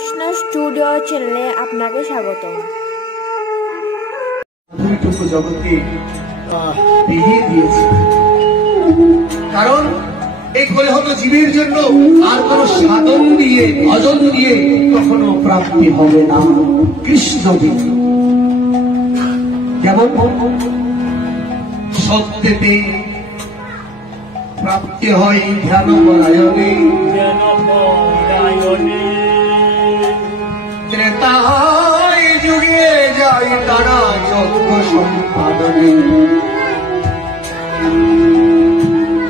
Krishna studio চ্যানেলে আপনাকে স্বাগতম। জগৎকে বিলিয়ে দিয়েছে, কারণ এই কলিহত জীবের জন্য আর কোন সাধন দিয়ে ভজন দিয়ে কখনো প্রাপ্তি হবে না। কৃষ্ণ দিয়ে যেমন সত্যতে প্রাপ্তি হয় ধ্যান পরায়ণে, ত্রেতায় যুগে যায় তারা যজ্ঞ সম্পাদনে,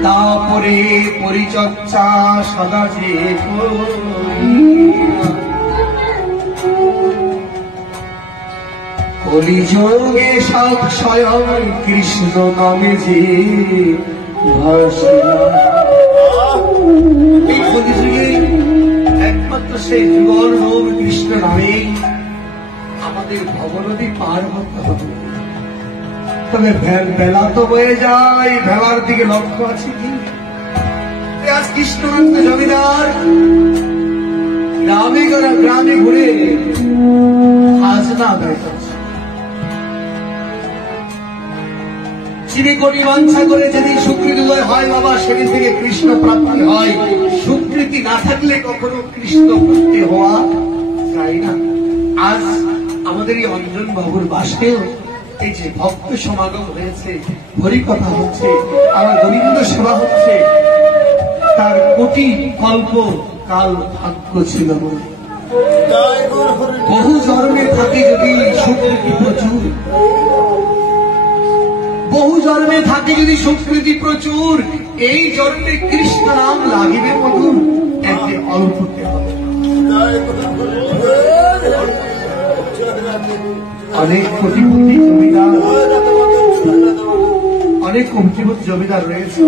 তারপরে পরিচর্যা সদা যে কলিযোগে সব স্বয়ং কৃষ্ণ নামে যে এই কলিযুগে একমাত্র সেই যুগল রূপ কৃষ্ণ নামে আমাদের ভবনদী পার হতে হবে। তবে বেলা তো বয়ে যায়, ভেলার দিকে লক্ষ্য আছে কি? আজ কৃষ্ণকান্ত জমিদার গ্রামে গ্রামে ঘুরে খাজনা আদায় করছে। যিনি কোটি বাঞ্ছা করে যেদিন সুকৃতিদয় হয় বাবা, সেদিন থেকে কৃষ্ণ প্রাপ্তি হয়। সুকৃতি না থাকলে কখনো কৃষ্ণ প্রাপ্তি হওয়া যায় না। আজ আমাদের এই অঞ্জন বাবুর বাসেও এই যে ভক্ত সমাগম হয়েছে, হরিকথা হচ্ছে, আমার গোবিন্দ সেবা হচ্ছে, তার কোটি কল্প কাল ভাগ্য ছিল। বহু জন্মের থাকে যদি সুকৃতি প্রচুর, বহু জন্মে থাকে যদি সুকৃতি প্রচুর, এই জন্মে কৃষ্ণ নাম লাগিবে মধুর, একদিন অল্পতে হবে। অনেক কোটিপতি জমিদার, অনেক কোটিপতি জমিদার রয়েছে,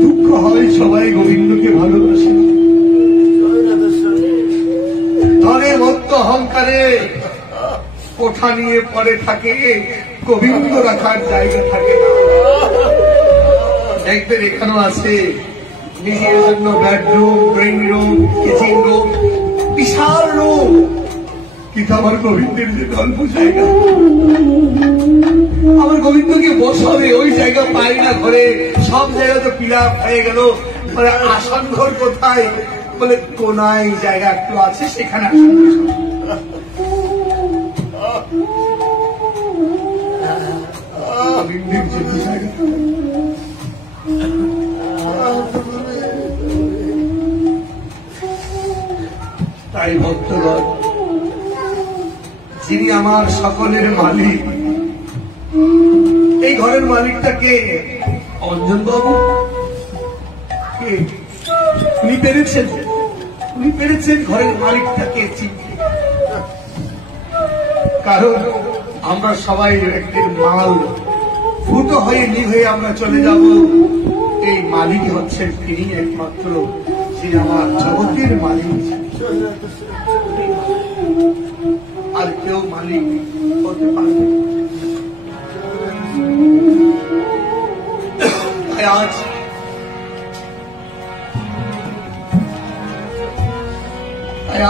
দুঃখ হয় সবাই গোবিন্দকে ভালোবাসে, ধনের ভক্ত অহংকারে কোঠা নিয়ে পড়ে থাকে, গোবিন্দ রাখার জায়গা থাকে না। দেখবেন এখানেও আছে নিজের জন্য bedroom, drawing room, kitchen room, বিশাল রুম, কিন্তু আমার গোবিন্দের যে অল্প জায়গা, আমার গোবিন্দকে বসাবে ওই জায়গা পাই না ঘরে। সব জায়গা তো পিলা হয়ে গেল, মানে আসন ঘর কোথায়? বলে কোনায় জায়গা একটু আছে, সেখানে আসন গোবিন্দের জন্য জায়গা। তাই ভক্তগণ, যিনি আমার সকলের মালিক, এই ঘরের মালিকটাকে অঞ্জন বাবু উনি পেরেছেন ঘরের মালিকটাকে চিনতে। কারণ আমরা সবাই একদিন মাল ফুটো হয়ে নিভে আমরা চলে যাব, এই মালিক হচ্ছেন তিনি একমাত্র, যিনি আমার জগতের মালিক, আর কেউ মালিক হতে পারবে।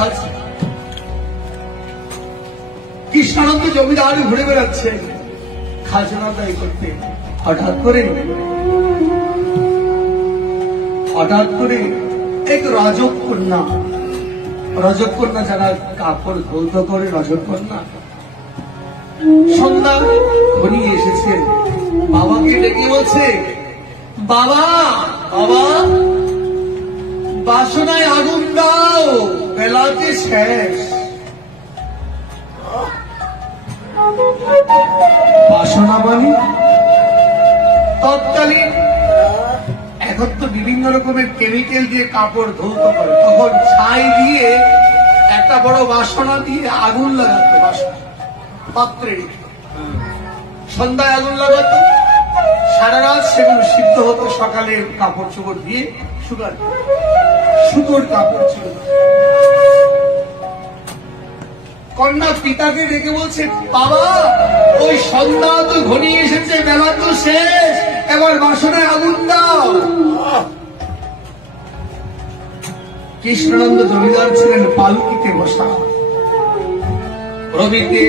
আজ কৃষ্ণানন্দ জমিদার ঘুরে বেড়াচ্ছে খাজনা আদায় করতে। হঠাৎ করে এক রজকন্যা যারা কাপড় ধৌত করে, রজকন্যা সন্ধ্যা ঘনিয়ে এসেছেন, বাবাকে ডেকে বলছে, বাবা বাবা বাসনায় আগুন দাও, বেলাতে শেষ। বাসনা মানে তৎকালীন, এখন তো বিভিন্ন রকমের কেমিক্যাল দিয়ে কাপড় ধৌত করে, তখন ছাই দিয়ে একটা বড় বাসনা দিয়ে আগুন লাগাতো, বাসনা পাত্রে সন্ধ্যায় আগুন লাগাতো, সারা রাত সেগুলো সিদ্ধ হতো, সকালে কাপড় চোপড় দিয়ে শুকাতো, সুতোর কাপড় ছিল। কন্যা পিতাকে ডেকে বলছে, বাবা ওই সন্ধ্যা তো ঘনিয়ে এসেছে, বেলা তো শেষ, এবার বাসনায় আগুন দাও। কৃষ্ণানন্দ জমিদার ছিলেন পালকিতে বসা। ভ্রমিতে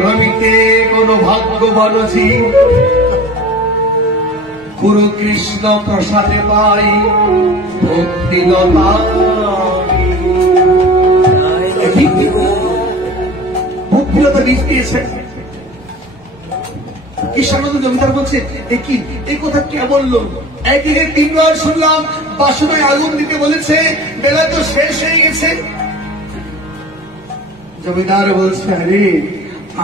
ভ্রমিতে কোন ভাগ্যবান জীব গুরু কৃষ্ণ প্রসাদে পাই ভক্তি ভক্তিলতা বীজ দিয়েছেন। কৃষ্ণানন্দ জমিদার বলছে দেখি এই কথা কে বললো? একদিকে 3 বার শুনলাম বাসনায় আগুন দিতে বলেছে, বেলা তো শেষ হয়ে গেছে। জমিদার বলছে আরে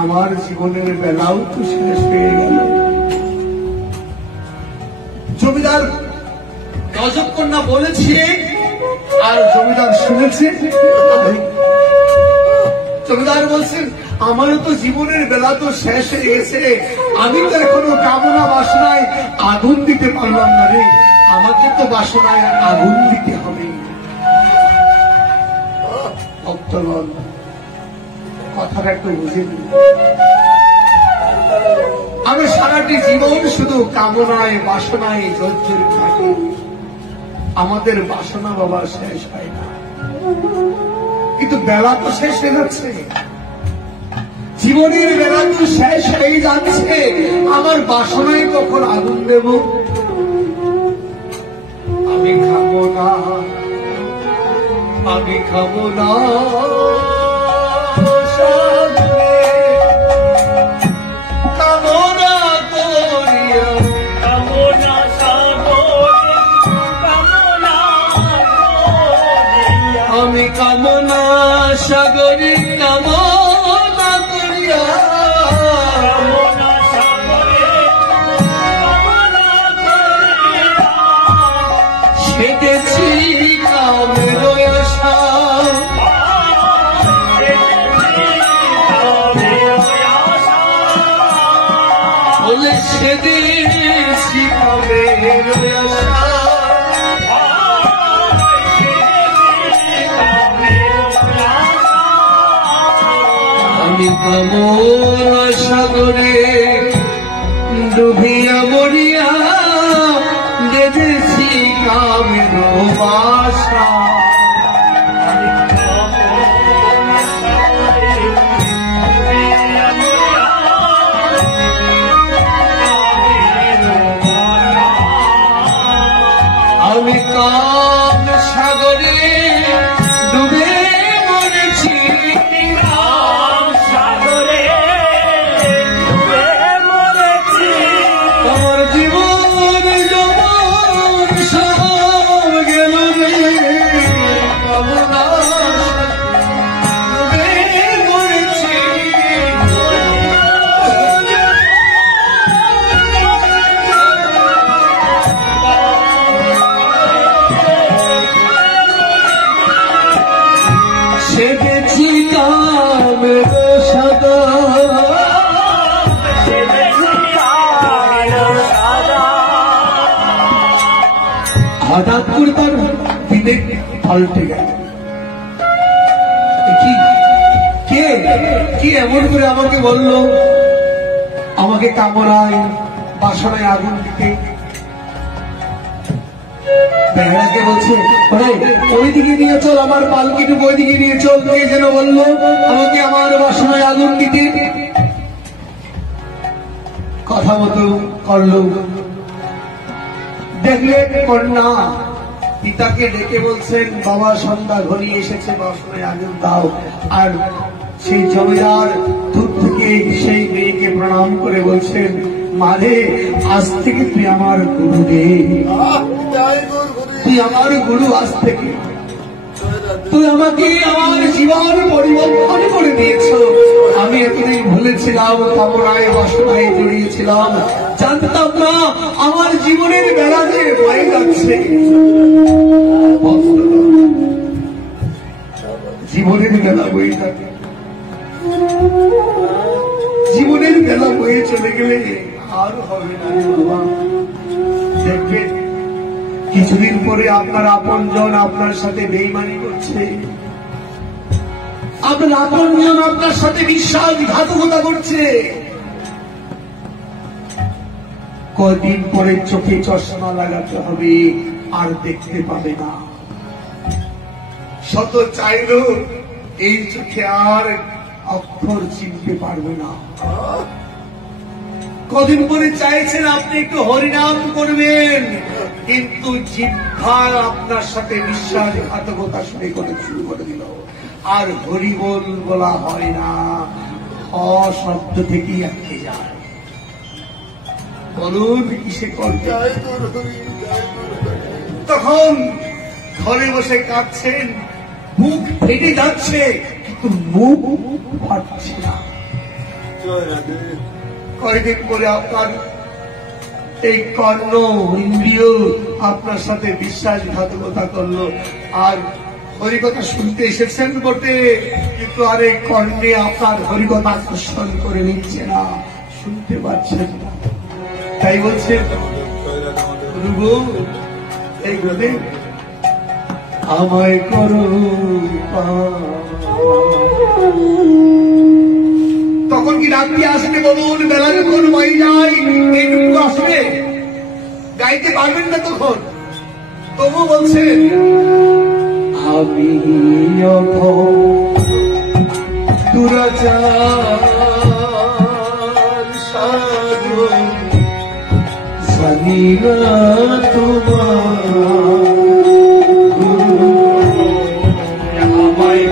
আমার জীবনের বেলাও তো শেষ হয়ে গেল। জমিদার গজবকন্যা বলেছিলেন আর জমিদার শুনেছে। জমিদার বলছেন আমারও তো জীবনের বেলা তো শেষ হয়ে গেছে, আমি তো এখনো কামনা বাসনায় আগুন দিতে পারলাম না রে, আমাকে তো বাসনায় আগুন দিতে হবে। ভক্তগণ কথাটা একটু বুঝে নিন। আমি সারাটি জীবন শুধু কামনায় বাসনায় জর্জরিত থাকি, আমাদের বাসনা বাবা শেষ হয় না। কিন্তু বেলা তো শেষ হয়ে যাচ্ছে, জীবনের বেলা তো শেষ হয়ে যাচ্ছে, আমার বাসনায় কখন আগুন দেব? আমি খাবো না, আমি খাবো না আমি কামনা সাগরে কামনা করিয়া সেটেছি কামের আশা, বলে সেটেছি কামের আশা। আমি কামনা সাগরে ডুবিয়া মরিয়া বেঁধেছি কামের বাসা। আমি কাম সাগরে ডুবে মরেছি, আমার জীবন যৌবন সব গেল রে, কামনা ডুবে মরেছি। সেটেছি কামের সাদা, হঠাৎ করে তার বিবেক পাল্টে গেল। কে কে এমন করে আমাকে বললো আমাকে কামনায় বাসনায় আগুন দিতে? বেহারাকে বলছে ওইদিকে নিয়ে চল, আমার পালকিটুকু ওইদিকে নিয়ে চল। কে যেন বললো আমাকে আমার বাসনায় আগুন দিতে, কথা মতো করলো। দেখলেন কন্যা পিতাকে ডেকে বলছেন বাবা সন্ধ্যা ঘনিয়ে এসেছে, বাসনায় আগুন দাও। আর সেই জমিদার দূর থেকে সেই মেয়েকে প্রণাম করে বলছেন মারে আজ থেকে তুই আমার গুরু রে, তুই আমার গুরু, আজ থেকে তুই আমাকে আমার জীবন পরিবর্তন করে দিয়েছ। আমি এতদিন ভুলেছিলাম, কামনায় বাসনায় জড়িয়েছিলাম, জানতাম না আমার জীবনের বেলা যে হয়ে যাচ্ছে। জীবনের বেলা বয়ে থাকে, জীবনের বেলা বয়ে চলে গেলে আর হবে না বাবা। দেখবেন কিছুদিন পরে আপনার আপনজন আপনার সাথে বেইমানি করছে, আপনার আপনজন আপনার সাথে বিশ্বাসঘাতকতা করছে। কয়দিন পরে চোখে চশমা লাগাতে হবে, আর দেখতে পাবে না। শত চাইলেও এই চোখে আর অক্ষর চিনতে পারবে না। কদিন পরে চাইছেন আপনি একটু হরিনাম করবেন, কিন্তু জিহ্বা আপনার সাথে বিশ্বাসঘাতকতা শুরু করে দিল। আর হরিবোল বলা হয় না, শব্দ থেকেই আটকে যায়। বলুন কিসে করতে? তখন ঘরে বসে কাঁদছেন, মুখ ফেটে যাচ্ছে, কিন্তু মুখ ফাটছে না। কয়েকদিন পরে আপনার এই কর্ণ ইন্দ্রিয় আপনার সাথে বিশ্বাসঘাতকতা করলো। আর হরিকথা শুনতে এসেছেন বটে, কিন্তু আর এই কর্ণে আপনার হরিকথা আকর্ষণ করে নিচ্ছে না, শুনতে পাচ্ছেন না। তাই বলছেন এই গুরুদেব আমায় করো। তখন কি রাত্রি আসবে? বলুন বেলা যখন হয়ে যায় এইটুকু আসবে, গাইতে পারবেন না তখন। তবু বলছেন আমি দুরাচার সাধু জানি না তোমার আমায়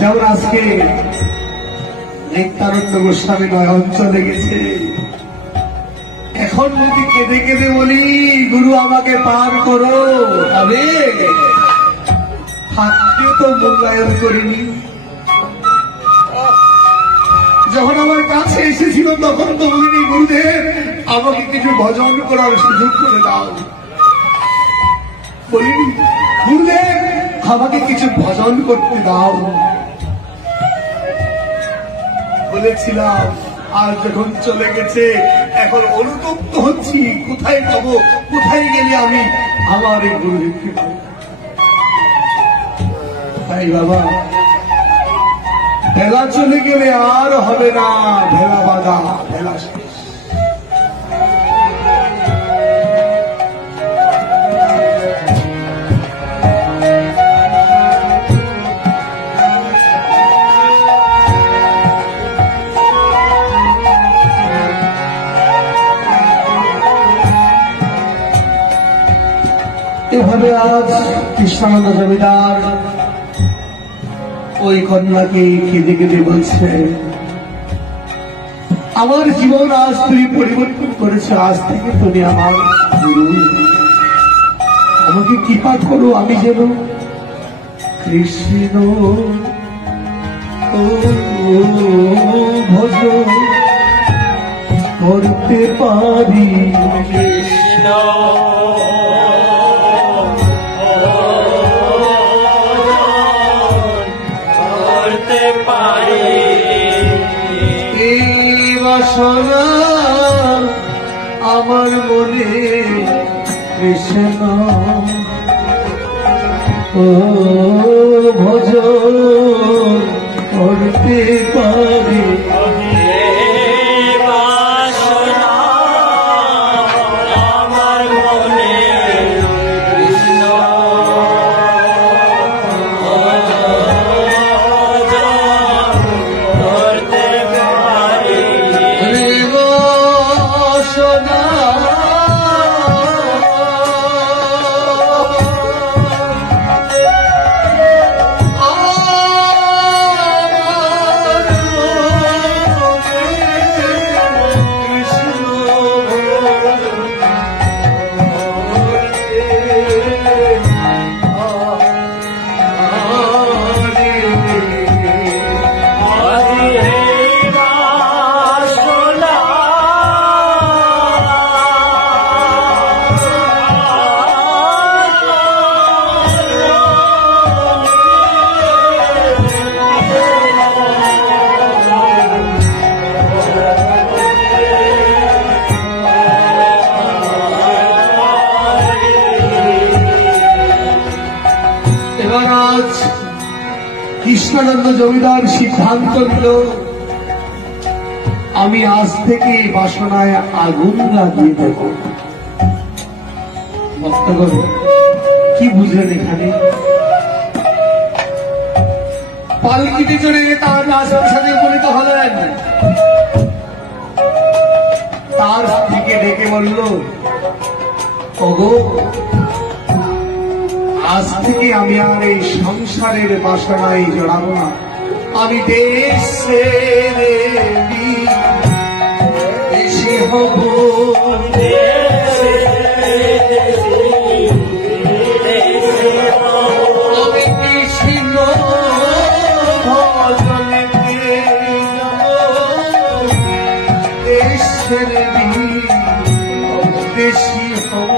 যেমন আজকে নিত্যানন্দ গোস্বামী নয়ন চলে গেছে। এখন যদি কেঁদে কেঁদে বলি গুরু আমাকে পার করো, তবে হাতকেও তো মূল্যায়ন করিনি। যখন আমার কাছে এসেছিল তখন তো বলিনি গুরুদেব আমাকে কিছু ভজন করার সুযোগ করে দাও, বলিনি গুরুদেব আমাকে কিছু ভজন করতে দাও, বলেছিলাম। আর যখন চলে গেছে এখন অনুতপ্ত হচ্ছি, কোথায় পাবো, কোথায় গেলে আমি আমার এই গুরুদেবকে পাবো। তাই বাবা ভেলা চলে গেলে আর হবে না, ভেলা বাঁধা, ভেলা শেষ। এভাবে আজ কৃষ্ণানন্দ জমিদার ওই কন্যাকে কেঁদে কেঁদে বলছে আমার জীবন আজ তুমি পরিবর্তন করেছো, আজ থেকে তুমি আমার গুরু, আমাকে কৃপা করো আমি যেন কৃষ্ণ ভজ করতে পারি। কৃষ্ণ বাসনা আমার মনে কৃষ্ণ ভজন করতে পারি। কৃষ্ণানন্দ জমিদার সিদ্ধান্ত নিল, আমি আজ থেকে এই বাসনায় আগুন লাগিয়ে দেব। ভক্তগণ কি বুঝলেন এখানে? পালকিতে চড়ে তার রাজপ্রাসাদে উপনীত হলেন। তার স্ত্রীকে ডেকে বলল, ওগো, আজ থেকে আমি আর এই সংসারের বাসনায় জড়াবো না। আমি দেশ ছেড়ে দেশে হব, আমি কৃষ্ণ ভজনে দেশ ছেড়ে দেশি হব।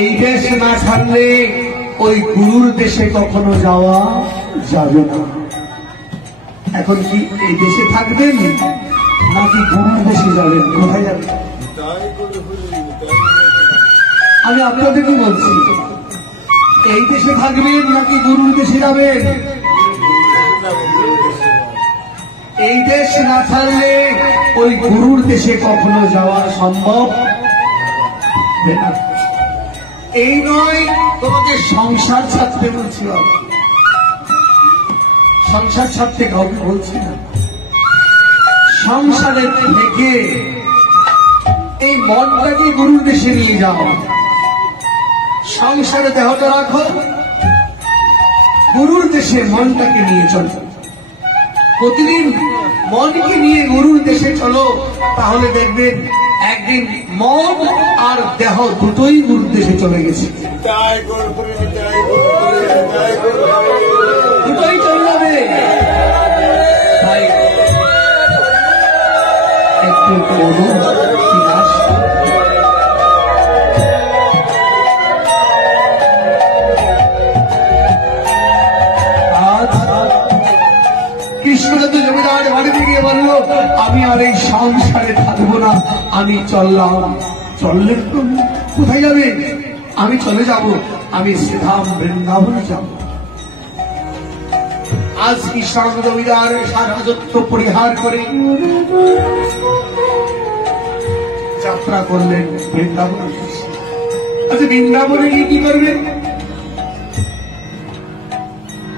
এই দেশ না ছাড়লে ওই গুরুর দেশে কখনো যাওয়া যাবে না। এখন কি এই দেশে থাকবেন নাকি গুরুর দেশে যাবেন? কোথায় যাবেন? আমি আপনাদেরকে বলছি, এই দেশে থাকবেন নাকি গুরুর দেশে যাবেন? এই দেশ না ছাড়লে ওই গুরুর দেশে কখনো যাওয়া সম্ভব না। এই নয় তোমাকে সংসার ছাড়তে বলছি, সংসার ছাড়তে কাউকে বলছি না। সংসারের থেকে এই মনটাকে গুরুর দেশে নিয়ে যাও। সংসারে দেহটা রাখো, গুরুর দেশে মনটাকে নিয়ে চলো। প্রতিদিন মনকে নিয়ে গুরুর দেশে চলো, তাহলে দেখবেন একদিন মন আর দেহ দুটোই গুরুর দেশে চলে গেছে। দুটোই চলে যাবে। ভাই একটু করো কৃষ্ণদত্ত জমিদার বাড়িতে গিয়ে বলল, আমি আর এই সংসারে থাকবো না, আমি চললাম। চললেন তো? কোথায় যাবে? আমি চলে যাব, আমি শ্রীধাম বৃন্দাবনে যাব। আজ কৃষ্ণদত্ত জমিদার সারাজত্ব পরিহার করে যাত্রা করলেন বৃন্দাবনে। আচ্ছা, বৃন্দাবনে গিয়ে কি করবেন?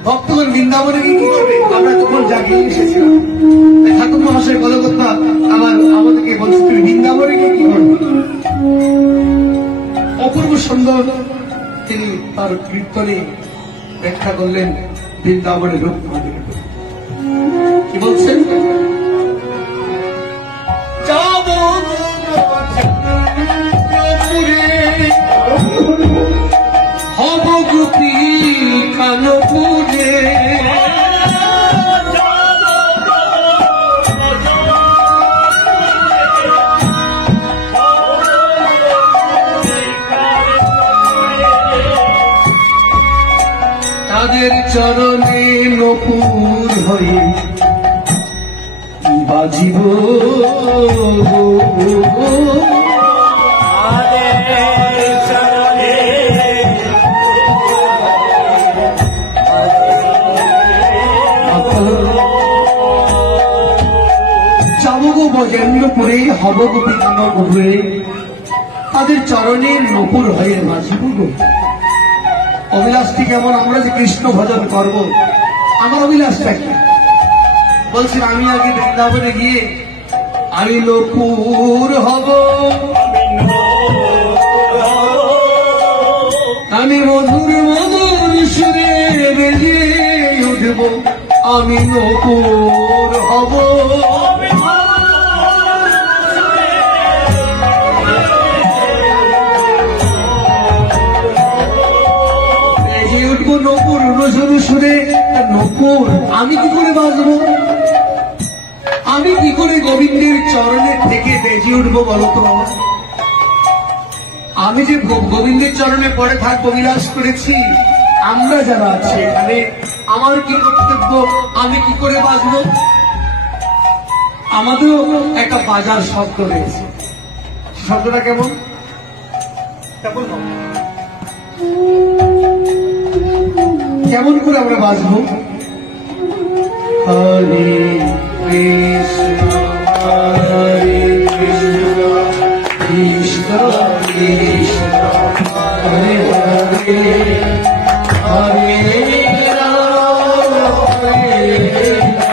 ভক্তগণ বৃন্দাবনে গিয়ে কি করবে? আমরা তখন জাগিয়ে এসেছিলাম। ঠাকুর মহাশয় কলকাতা আমাদেরকে বলছে, তুমি বৃন্দাবনে গিয়ে কি করবে? অপূর্ব সুন্দর তিনি তার কীর্তনে ব্যাখ্যা করলেন বৃন্দাবনের রূপ। কি বলছেন? হব গোপী কানপুরে, তাদের চরণে নপুর হয়ে বাজিব। বজেন্দ্রপুরে হব গোপী কানপুরে, তাদের চরণের নপুর হয়ে বাজিব। অভিলাষটি কেমন? আমরা যে কৃষ্ণ ভজন করব, আমার অভিলাষটা কি? বলছেন আমি আগে বৃন্দাবনে গিয়ে আমি নূপুর হব, আমি মধুর মধুর সুরে বেজে উঠব, আমি নূপুর হব। বেজে উঠব নূপুর মধুর সুরে। নূপুর আমি কি করে বাজবো? আমি কি করে গোবিন্দের চরণে থেকে বেজে উঠবো বলতো? আমি যে গোবিন্দের চরণে পড়ে থাকবো, বিলাস করেছি, আমরা যারা আছি এখানে, আমার কি কর্তব্য? আমি কি করে বাজবো? আমাদেরও একটা বাজার শব্দ রয়েছে। শব্দটা কেমন? কেমন করে আমরা বাজবো? হরে কৃষ্ণ হরে কৃষ্ণ কৃষ্ণ কৃষ্ণ হরে হরে হরে রাম হরে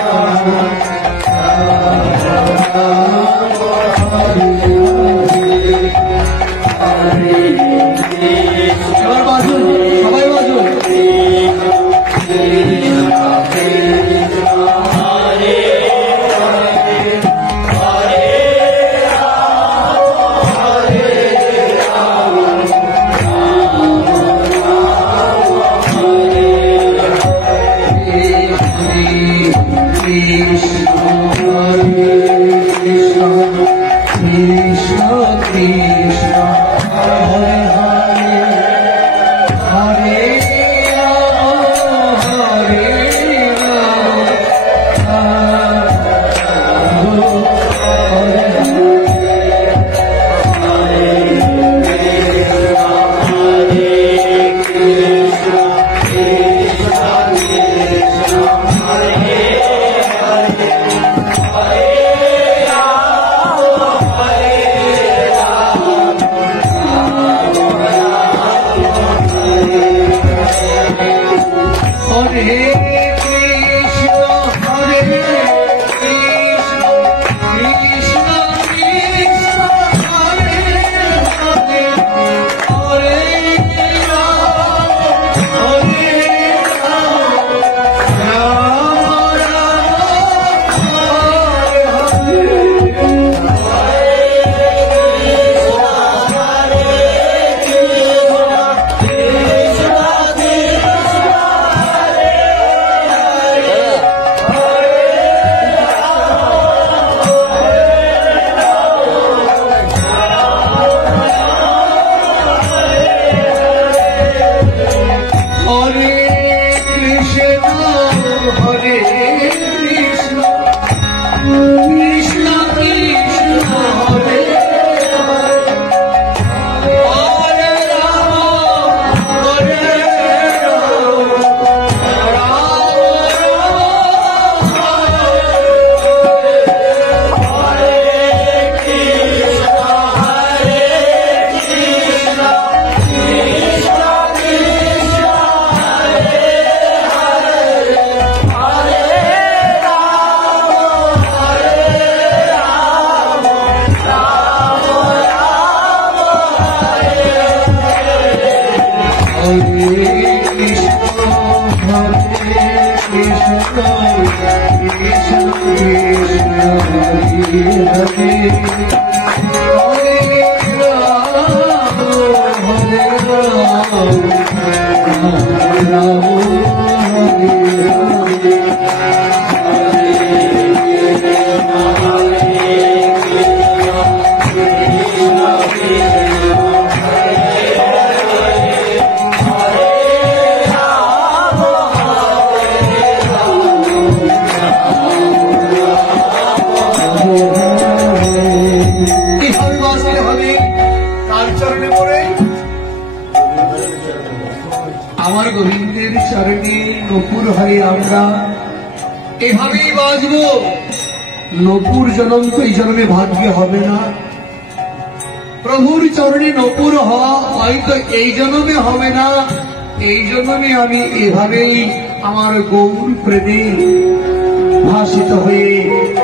রাম এবার বাজুন, সবাই বাজুন। আমার গোবিন্দের চরণে নূপুর হয়ে আমরা এভাবেই বাজবো। নূপুর জন্ম তো এই জন্মে ভাগ্যে হবে না, প্রভুর চরণে নূপুর হওয়া হয়তো এই জন্মে হবে না। এই জন্মে আমি এভাবেই আমার গৌর প্রেমে ভাসিত হয়ে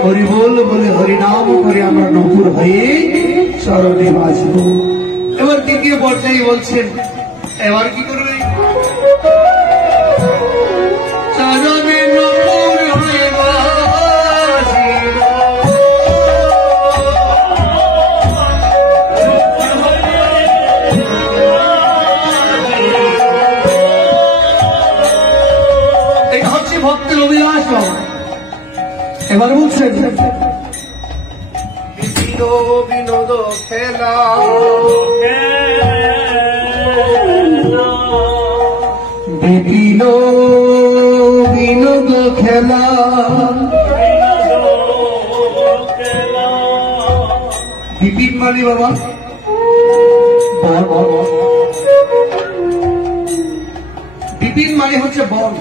হরিবোল বলে হরিনাম করে আমরা নপুর হয়ে চরণে বাঁচব। এবার দ্বিতীয় পর্যায়ে বলছেন, এবার কি করবে? চরণে নপুর হয়ে বাঁচিব। এটা হচ্ছে ভক্তের অভিলাষ। এবার বলছেন, বিনোদ খেলা বিপিন বিনোদ খেলা বিপিন মানে বাবা বিপিন মানে হচ্ছে বন।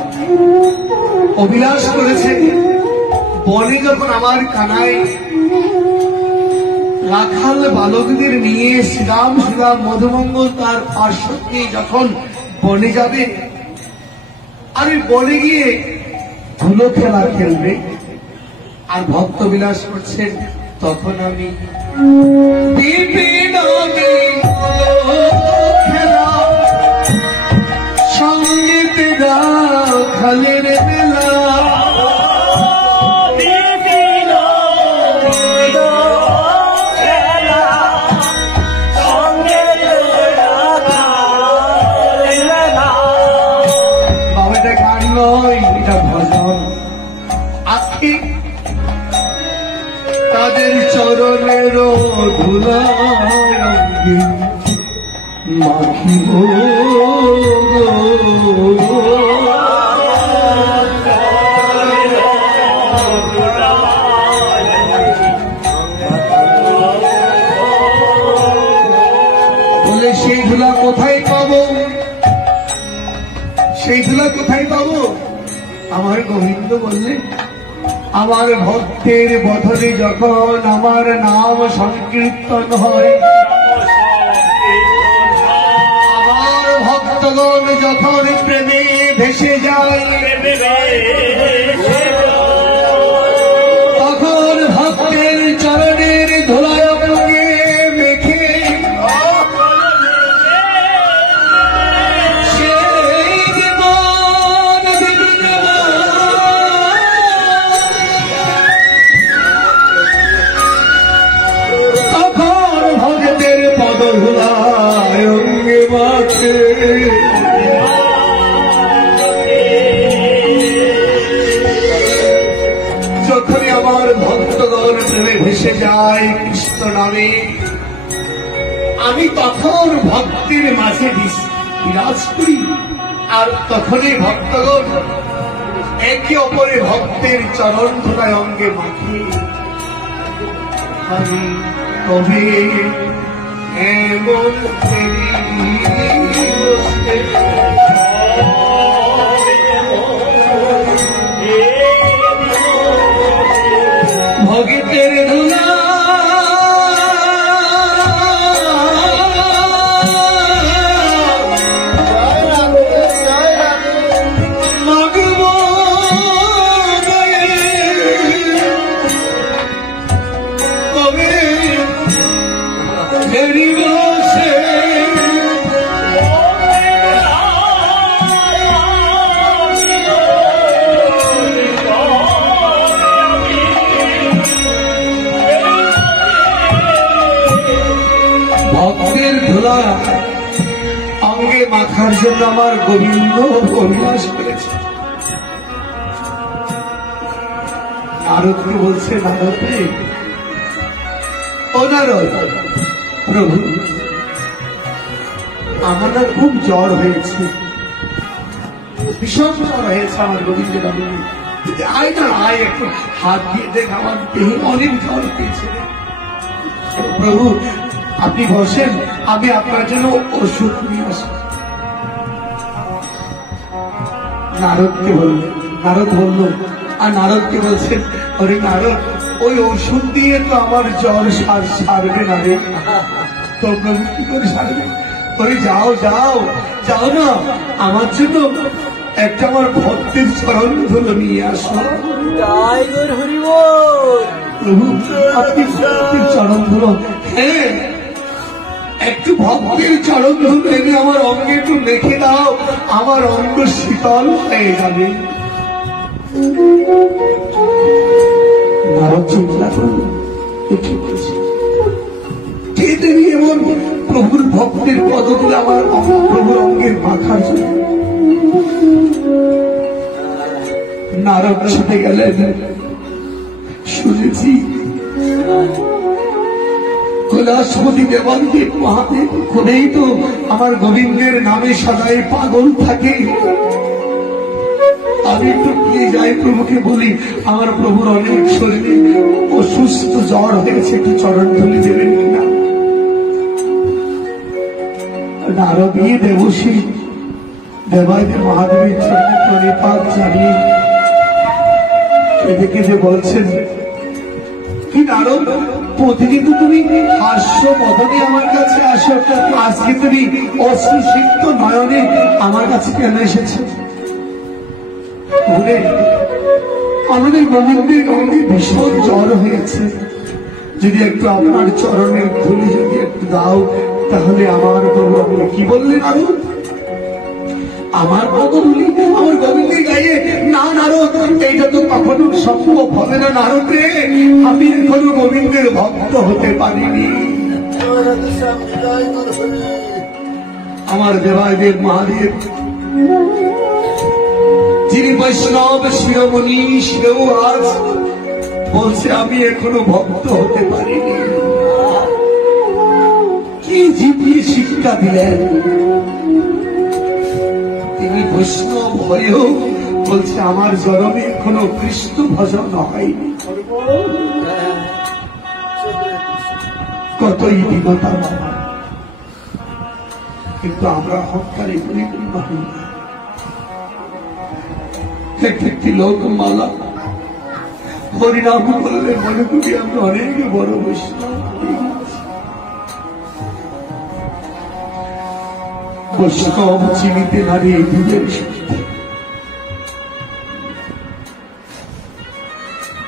অভিলাষ করেছে বনে যখন আমার কানাই রাখাল বালকদের নিয়ে শ্রীরাম মধুমঙ্গল তার পার্শ্বকে যখন বনে যাবে, আমি বনে গিয়ে ধুলো খেলা খেলবে আর ভক্ত বিলাস করছেন, তখন আমি বিপিন খেলা সঙ্গীত রাখালের বেলা ভজন আখি তাদের চরণের ধুলায় মাখিব। বলে সেই ধুলা কোথায় পাবো? সেই ধুলা কোথায় পাবো? আমার গোবিন্দ বললেন, আমার ভক্তের বদলে যখন আমার নাম সংকীর্তন হয়, আমার ভক্তগণ যখন প্রেমে ভেসে যায়, তখন ভক্তের চরণের ধুলায় মেখে যখনই আমার ভক্তগণ প্রেমে ভেসে যায় কৃষ্ণ নামে, আমি তখন ভক্তির মাঝে বিরাজ করি। আর তখনই ভক্তগণ একে অপরে ভক্তের চরণ ধুলায় অঙ্গে মাখি। আমি তবে এমন ভগতের ধুলা মাগব কবে ফেরিব সে ভক্তের ধুলা অঙ্গে মাখার জন্য আমার গোবিন্দ অভিলাষ করেছে। নারদকে বলছে, নারদ রে, ও নারদ, প্রভু আমার না খুব জ্বর হয়েছে, ভীষণ জ্বর হয়েছে আমার গোবিন্দের। আয় না, আয় একটু হাত দিয়ে দেখ, আমার দেহে অনেক জ্বর পেয়েছে। প্রভু আপনি বসেন, আমি আপনার জন্য ওষুধ নিয়ে আসি। নারদকে বললেন, নারদ বলল, আর নারদকে বলছেন, ওরে নারদ, ওই ওষুধ দিয়ে তো আমার জ্বর সারবে না রে। তো প্রভু কি করে সারবে? ওরে যাও যাও যাও না, আমার জন্য একটা আমার ভক্তের চরণ ধুলো নিয়ে আসো। প্রভু আপনি ভক্তের চরণ ধুলো, হ্যাঁ একটু ভক্তের চরণ ধুলো এনে আমার অঙ্গে একটু মেখে দাও, আমার অঙ্গ শীতল হয়ে যাবে। নারদ চিন্তা করল ঠিক বলছে, কে দেবী এমন প্রভুর ভক্তের পদগুলো আমার প্রভুর অঙ্গের মাখার জন্য। নারদ ছুটে গেলেন, শুনেছি কৈলাসপতি দেবাঙ্গিক মহাদেব করেই তো আমার গোবিন্দের নামে সদাই পাগল থাকে। আমি একটু গিয়ে যাই, প্রভুকে বলি আমার প্রভুর অনেক শরীরে অসুস্থ জ্বর হয়েছে, একটু চরণ ধুলি দেবেন কিনা। নারদ গিয়ে দেবশ্রী দেবাদেব মহাদেবের চরণে প্রণিপাত জানিয়ে কেঁদে কেঁদে বলছেন, কি নারদ প্রতিদিন তো তুমি হাস্য বদনে আমার কাছে আসো, আজকে তুমি অশ্রুসিক্ত নয়নে আমার কাছে কেন এসেছো? আমাদের গোবিন্দের অঙ্গে ভীষণ জ্বর হয়েছে, যদি একটু আপনার চরণের ধুলি যদি একটু দাও তাহলে আমার প্রভু। কি বললেন নারদ? আমার পদধূলি আমার গোবিন্দের গায়ে? না নারদ, এইটা তো কখনো সম্ভব হবে না নারদ রে, আমি এখনো গোবিন্দের ভক্ত হতে পারিনি। আমার দেবাদেব মহাদেব যিনি বৈষ্ণব শিরোমণি সেও আজ বলছে আমি এখনো ভক্ত হতে পারিনি। কি জীবিয়ে শিক্ষা দিলেন তিনি, বৈষ্ণব হয়েও বলছে আমার জন্মে এখনো কৃষ্ণ ভজন হয়নি। কতই বিনতা বাবা, কিন্তু আমরা হকারে পরিপূর্ণ হই না। একটি লোক মালা হরিনাম করলে মনে করি আমি অনেক বড় বৈষ্ণব। বৈষ্ণব চিনিতে নারী যুগের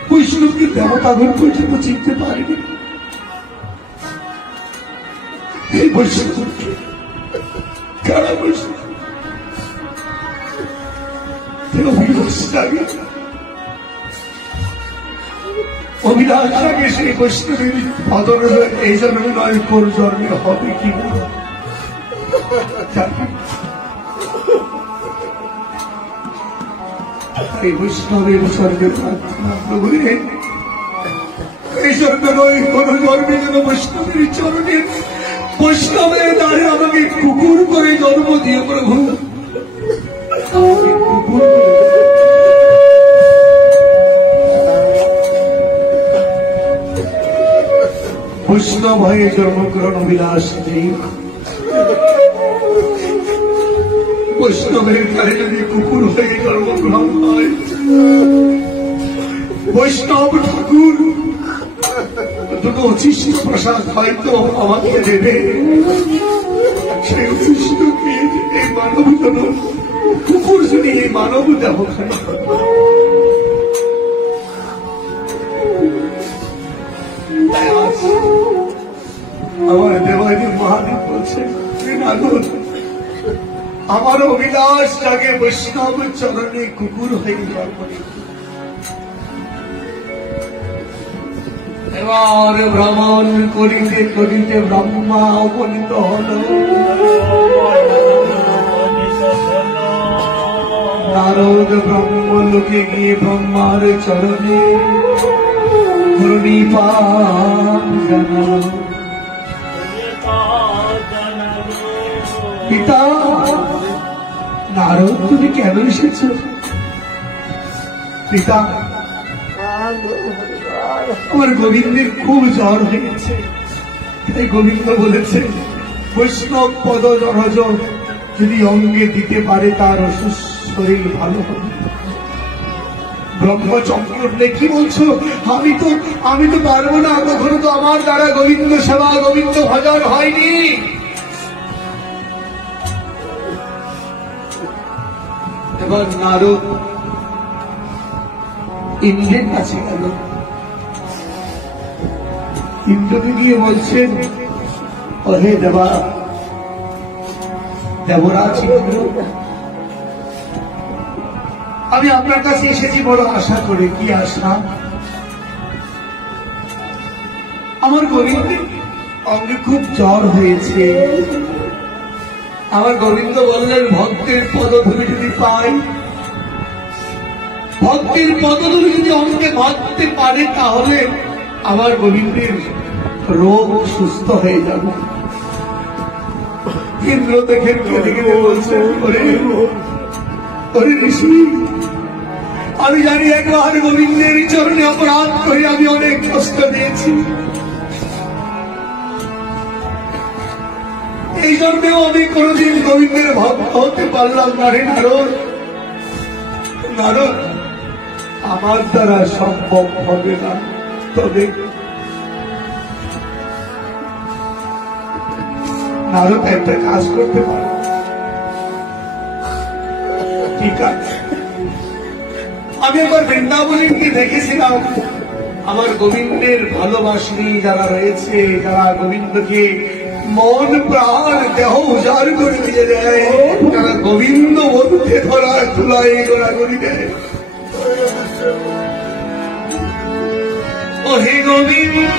বৈষ্ণবকে দেবতাগণ পর্যন্ত চিনতে পারেনি। এই বৈষ্ণবকে কারা বৈষ্ণব অভিলাষ লাগে সেই বৈষ্ণবের বদল এই জন্মে নয়, কোন জন্মে হবে কিনা। এই বৈষ্ণবের স্বর্গে প্রার্থনা প্রভুরে, এই জন্মে নয় কোন জন্মে যেন বৈষ্ণবের চরণের বৈষ্ণবের দ্বারে আমাকে কুকুর করে জন্ম দিয়ে প্রভু বৈষ্ণব হয়ে জন্মগ্রহণ অভিলাষ নেই। বৈষ্ণবের গায়ে যদি কুকুর হয়ে জন্মগ্রহণ হয়, বৈষ্ণব ঠাকুর দুটো উচ্ছিষ্ট প্রসাদ হয়তো আমাকে দেবে, সেই উচ্ছিষ্ট পেয়ে এই মানব কুকুর যদি এই মানব দেহ খায়। আমার দেবাদেব মহাদেব বলছে, আমার অভিলাষ জাগে বৈষ্ণব চরণে কুকুর হয়ে জন্ম। এবার ভ্রমণ করিতে করিতে ব্রহ্মা উপনীত হল। নারদ ব্রহ্মলোকে গিয়ে ব্রহ্মার চরণে প্রণিপাত জানাল। পিতা নারদ তুমি কেন এসেছ? পিতা আমার গোবিন্দের খুব জ্বর হয়েছে, তাই গোবিন্দ বলেছে বৈষ্ণব পদ রজ যদি অঙ্গে দিতে পারে তার অসুস্থ শরীর ভালো হবে। ব্রহ্মচক্র কি বলছো? আমি তো পারবো না, কখনো তো আমার দ্বারা গোবিন্দ সেবা গোবিন্দ ভজন হয়নি। এবার নারদ ইন্দ্রের কাছে গেল। ইন্দ্রকে গিয়ে বলছেন, ওহে দেবা, দেবরাজ ইন্দ্র, আমি আপনার কাছে এসেছি বড় আশা করে। কি আশা? আমার গোবিন্দের অঙ্গে খুব জ্বর হয়েছে। আমার গোবিন্দ বললেন, ভক্তের পদধূলি যদি পাই, ভক্তের পদধূলি যদি অঙ্গে বাঁধতে পারে, তাহলে আমার গোবিন্দের রোগ সুস্থ হয়ে যাবে। ইন্দ্র দেখে বলছেন, ওরে ঋষি, আমি জানি একবার গোবিন্দের চরণে অপরাধ করে আমি অনেক কষ্ট দিয়েছি, এই জন্যেও আমি কোনদিন গোবিন্দের ভক্ত হতে পারলাম না। রে নারদ, নারদ, আমার দ্বারা সম্ভব হবে না। তবে নারদ একটা কাজ করতে পারে। ঠিক আছে, আমি একবার বৃন্দাবনকে দেখেছিলাম, আমার গোবিন্দের ভালোবাসী যারা রয়েছে, যারা গোবিন্দকে মন প্রাণ দেহ উজাড় করে দিয়ে দেয়, তারা গোবিন্দ মধ্যে ধরা তুলায় গোড়াগড়ি দেয়। ওহে গোবিন্দ,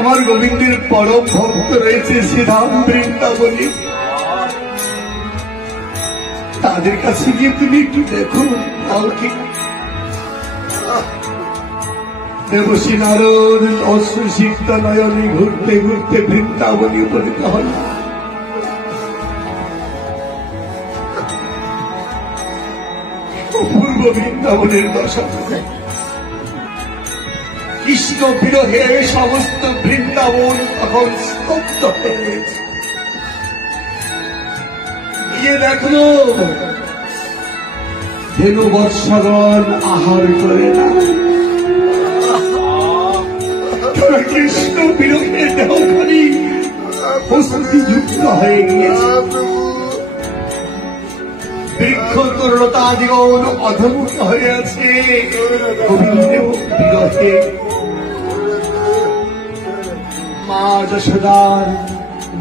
আমার গোবিন্দের পরম ভক্ত রয়েছে শ্রীধাম বৃন্দাবনী, তাদের কাছে গিয়ে তুমি একটু দেখো। দেবশ্রী নারদ অশ্রুসিক্ত নয়নে ঘুরতে ঘুরতে বৃন্দাবনী উপনীত হল। অপূর্ব বৃন্দাবনের দশা, কৃষ্ণ কৃষ্ণ বিরহে সমস্ত বৃন্দাবন তখন স্তব্ধ হয়ে গেছে। গিয়ে দেখলো ধেনু বৎসগণ আহার করে না, কৃষ্ণ বিরহে দেহখানি প্রস্তুতিযুক্ত হয়ে গিয়েছে। বৃক্ষ তরুণতাদিগণ অধমুক্ত হয়ে আছে গোবিন্দের বিরহে। মা যশোদার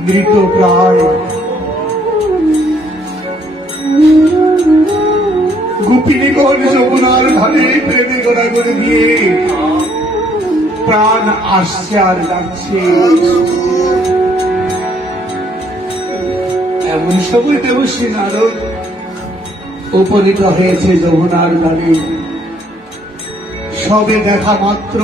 মৃত প্রায় গোপিনীগণ যমুনার ধারে প্রেমে গড়া করে দিয়ে প্রাণ আসছে আর যাচ্ছে। এমন সময় দেবশ্রী নারদ উপনীত হয়েছে যমুনার ধারে। সবে দেখা মাত্র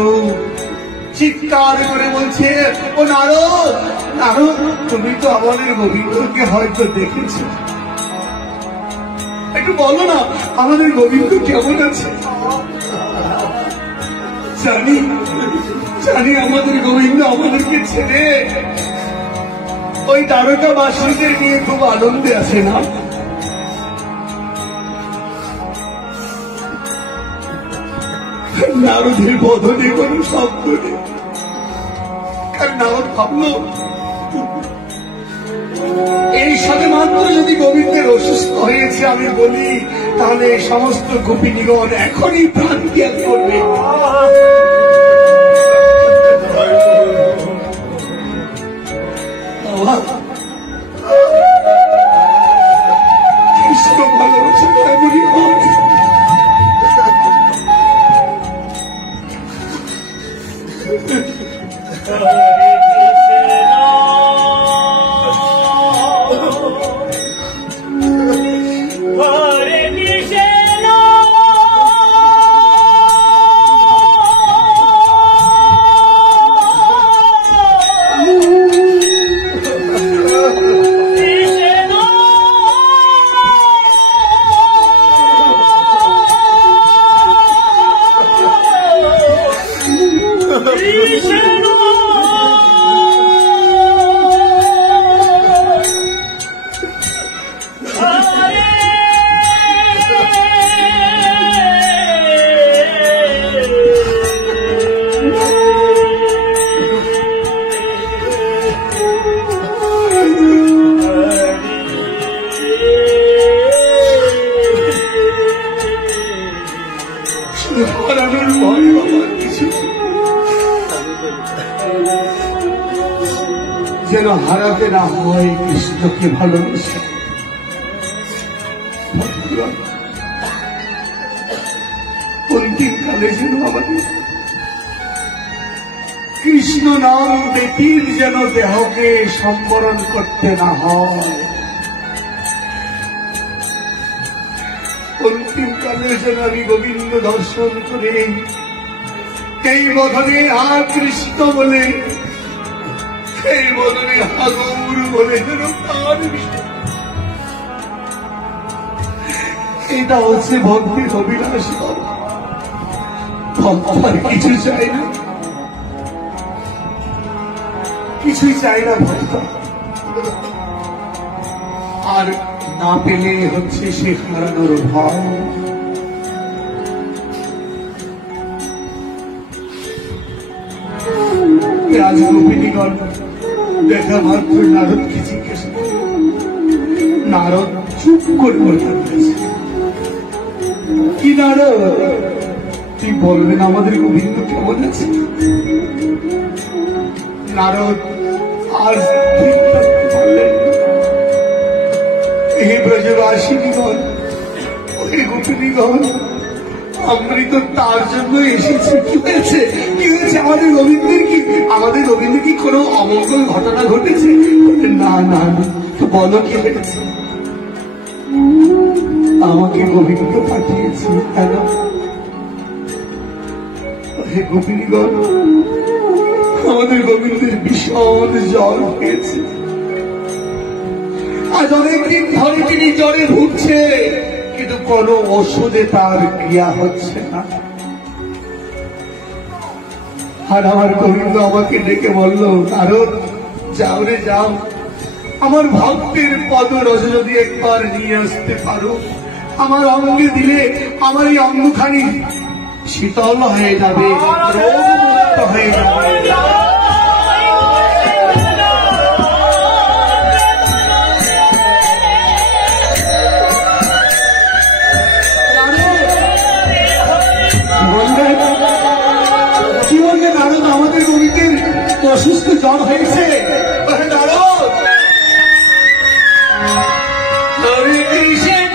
চিৎকার করে বলছে, ও নারদ, নারদ, তুমি তো আমাদের গোবিন্দকে হয়তো দেখেছ, একটু বলো না আমাদের গোবিন্দ কেমন আছে। জানি জানি আমাদের গোবিন্দ আমাদেরকে ছেড়ে ওই দ্বারকাবাসীদের নিয়ে খুব আনন্দে আছে না। নারদের বদনে কোন শব্দ নেই, কারণ নারদ ভাবলো এই সাথে মাত্র যদি গোবিন্দের অসুস্থ হয়েছে আমি বলি, তাহলে সমস্ত গোপিনীগণ এখনই প্রাণ ত্যাগ করবে। কৃষ্ণ ভালোবাসা তেমনই হয়। যেন হারাতে না হয় কৃষ্ণকে ভালোবেসে। অন্তিমকালে যেন আমাদের কৃষ্ণ নাম ব্যতীত যেন দেহকে সম্বরণ করতে না হয়। অন্তিমকালে যেন আমি গোবিন্দ দর্শন করে এই বদনে হা কৃষ্ণ বলে, এই বদনে হাগুর বলে যেন তার এটা হচ্ছে ভক্তির অভিলাষ। ভক্ত কিছু চাই না, কিছুই চাই না ভক্ত। আর না পেলে হচ্ছে সে হারানোর ভয়। আজ গোপিনীগণ দেখা মাত্র নারদকে জিজ্ঞেস করে, নারদ চুপ করে বলে থাকতেছে। কি নারদ, তুই বলবেন আমাদের গোবিন্দ কেমন আছে? নারদ আর ঠিক থাকতে পারলেন। এই ব্রজবাসিনীগণ, ওই গোপিনীগণ, আমরা তো তার জন্য এসেছি। কি হয়েছে, কি হয়েছে আমাদের গোবিন্দের? কি আমাদের গোবিন্দের কি কোনো অমঙ্গল ঘটনা ঘটেছে? না না, বলো কি হয়েছে? আমাকে গোবিন্দ পাঠিয়েছে কেন? হে গোপিনীগণ, আমাদের গোবিন্দের ভীষণ জ্বর হয়েছে। আজ অনেকদিন ধরে তিনি জ্বরে ভুগছে, কিন্তু কোনো ওষুধে তার ক্রিয়া হচ্ছে না। আর আমার গোবিন্দ আমাকে ডেকে বলল, কারণ যাও রে যাও, আমার ভক্তের পদরস যদি একবার নিয়ে আসতে পারো, আমার অঙ্গে দিলে আমার এই অঙ্গখানি শীতল হয়ে যাবে, রোগমুক্ত হয়ে যাবে। কি বললে নারদ? আমাদের গোবিন্দের অসুস্থ জ্বর হয়েছে। নারদ, হরে কৃষ্ণ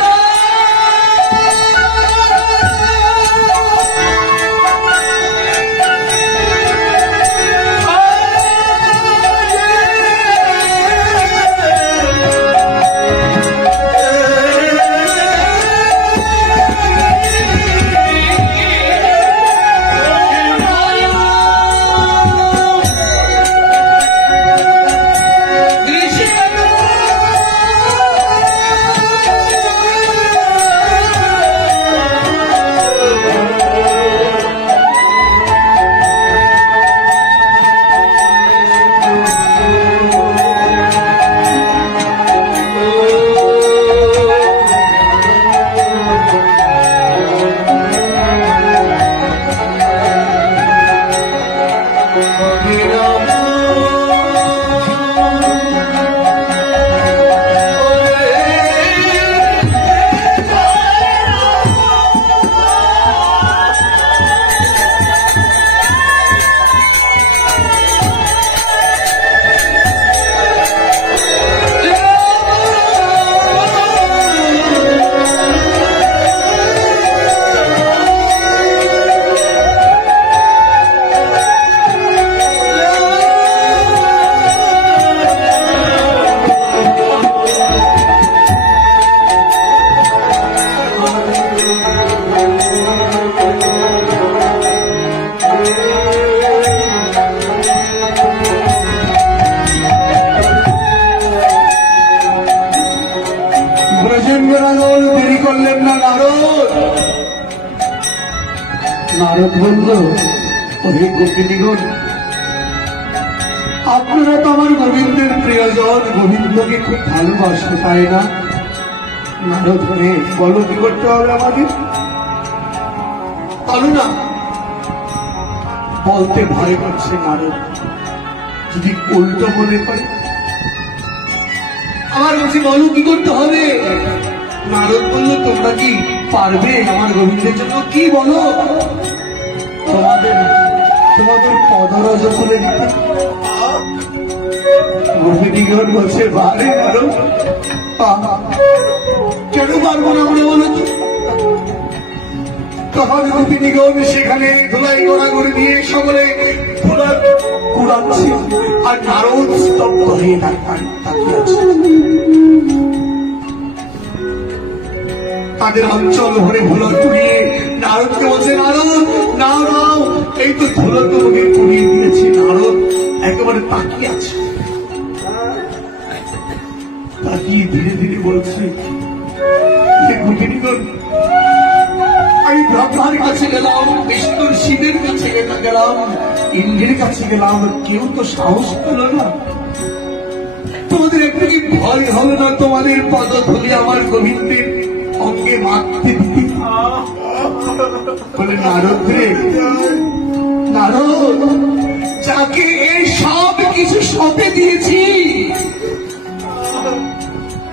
নারদ বলল, ওহে গোপিনীগণ, আপনারা তো আমার গোবিন্দের প্রিয়জন, গোবিন্দকে খুব ভালোবাসতে পারে না। নারদ হয়ে বলো কি করতে হবে আমাদের? বলো না। বলতে ভয় করছে নারদ, যদি উল্টো মনে করে। আমার কাছে বলো কি করতে হবে? নারদ বলল, তোমরা কি পারবে আমার গোবিন্দের জন্য? কি বলো? তোমাদের পদরজ খুলে দিতে। গোপিনীগণ বলছে, বারে নারদ, কেন পারবো না আমরা, বলো তো? তখন গোপিনীগণ সেখানে ধুলাই গোড়াগড়ি দিয়ে সকলে কুড়াচ্ছে, আর নারদ স্তব্ধ হয়ে তাকিয়ে আছে। তাদের অঞ্চল ভরে ধুলো তুলিয়ে নারদকে বলছে, নারদ নাও নাও, এই তো ধুলো তোমাকে তুলিয়ে দিয়েছি। নারদ একেবারে তাকিয়ে আছে, তাকিয়ে ধীরে ধীরে বলছে, গোপিনীগণ, আমি ব্রহ্মার কাছে গেলাম, বিষ্ণুর শিবের কাছে গেলাম, ইন্দ্রের কাছে গেলাম, কেউ তো সাহস পেল না। তোমাদের একটু কি ভয় হবে না তোমাদের পদধূলি আমার গোবিন্দের অঙ্গে মারতে দিতে? বলে, নারদ রে, নারদ, যাকে এই সব কিছু সঁপে দিয়েছি,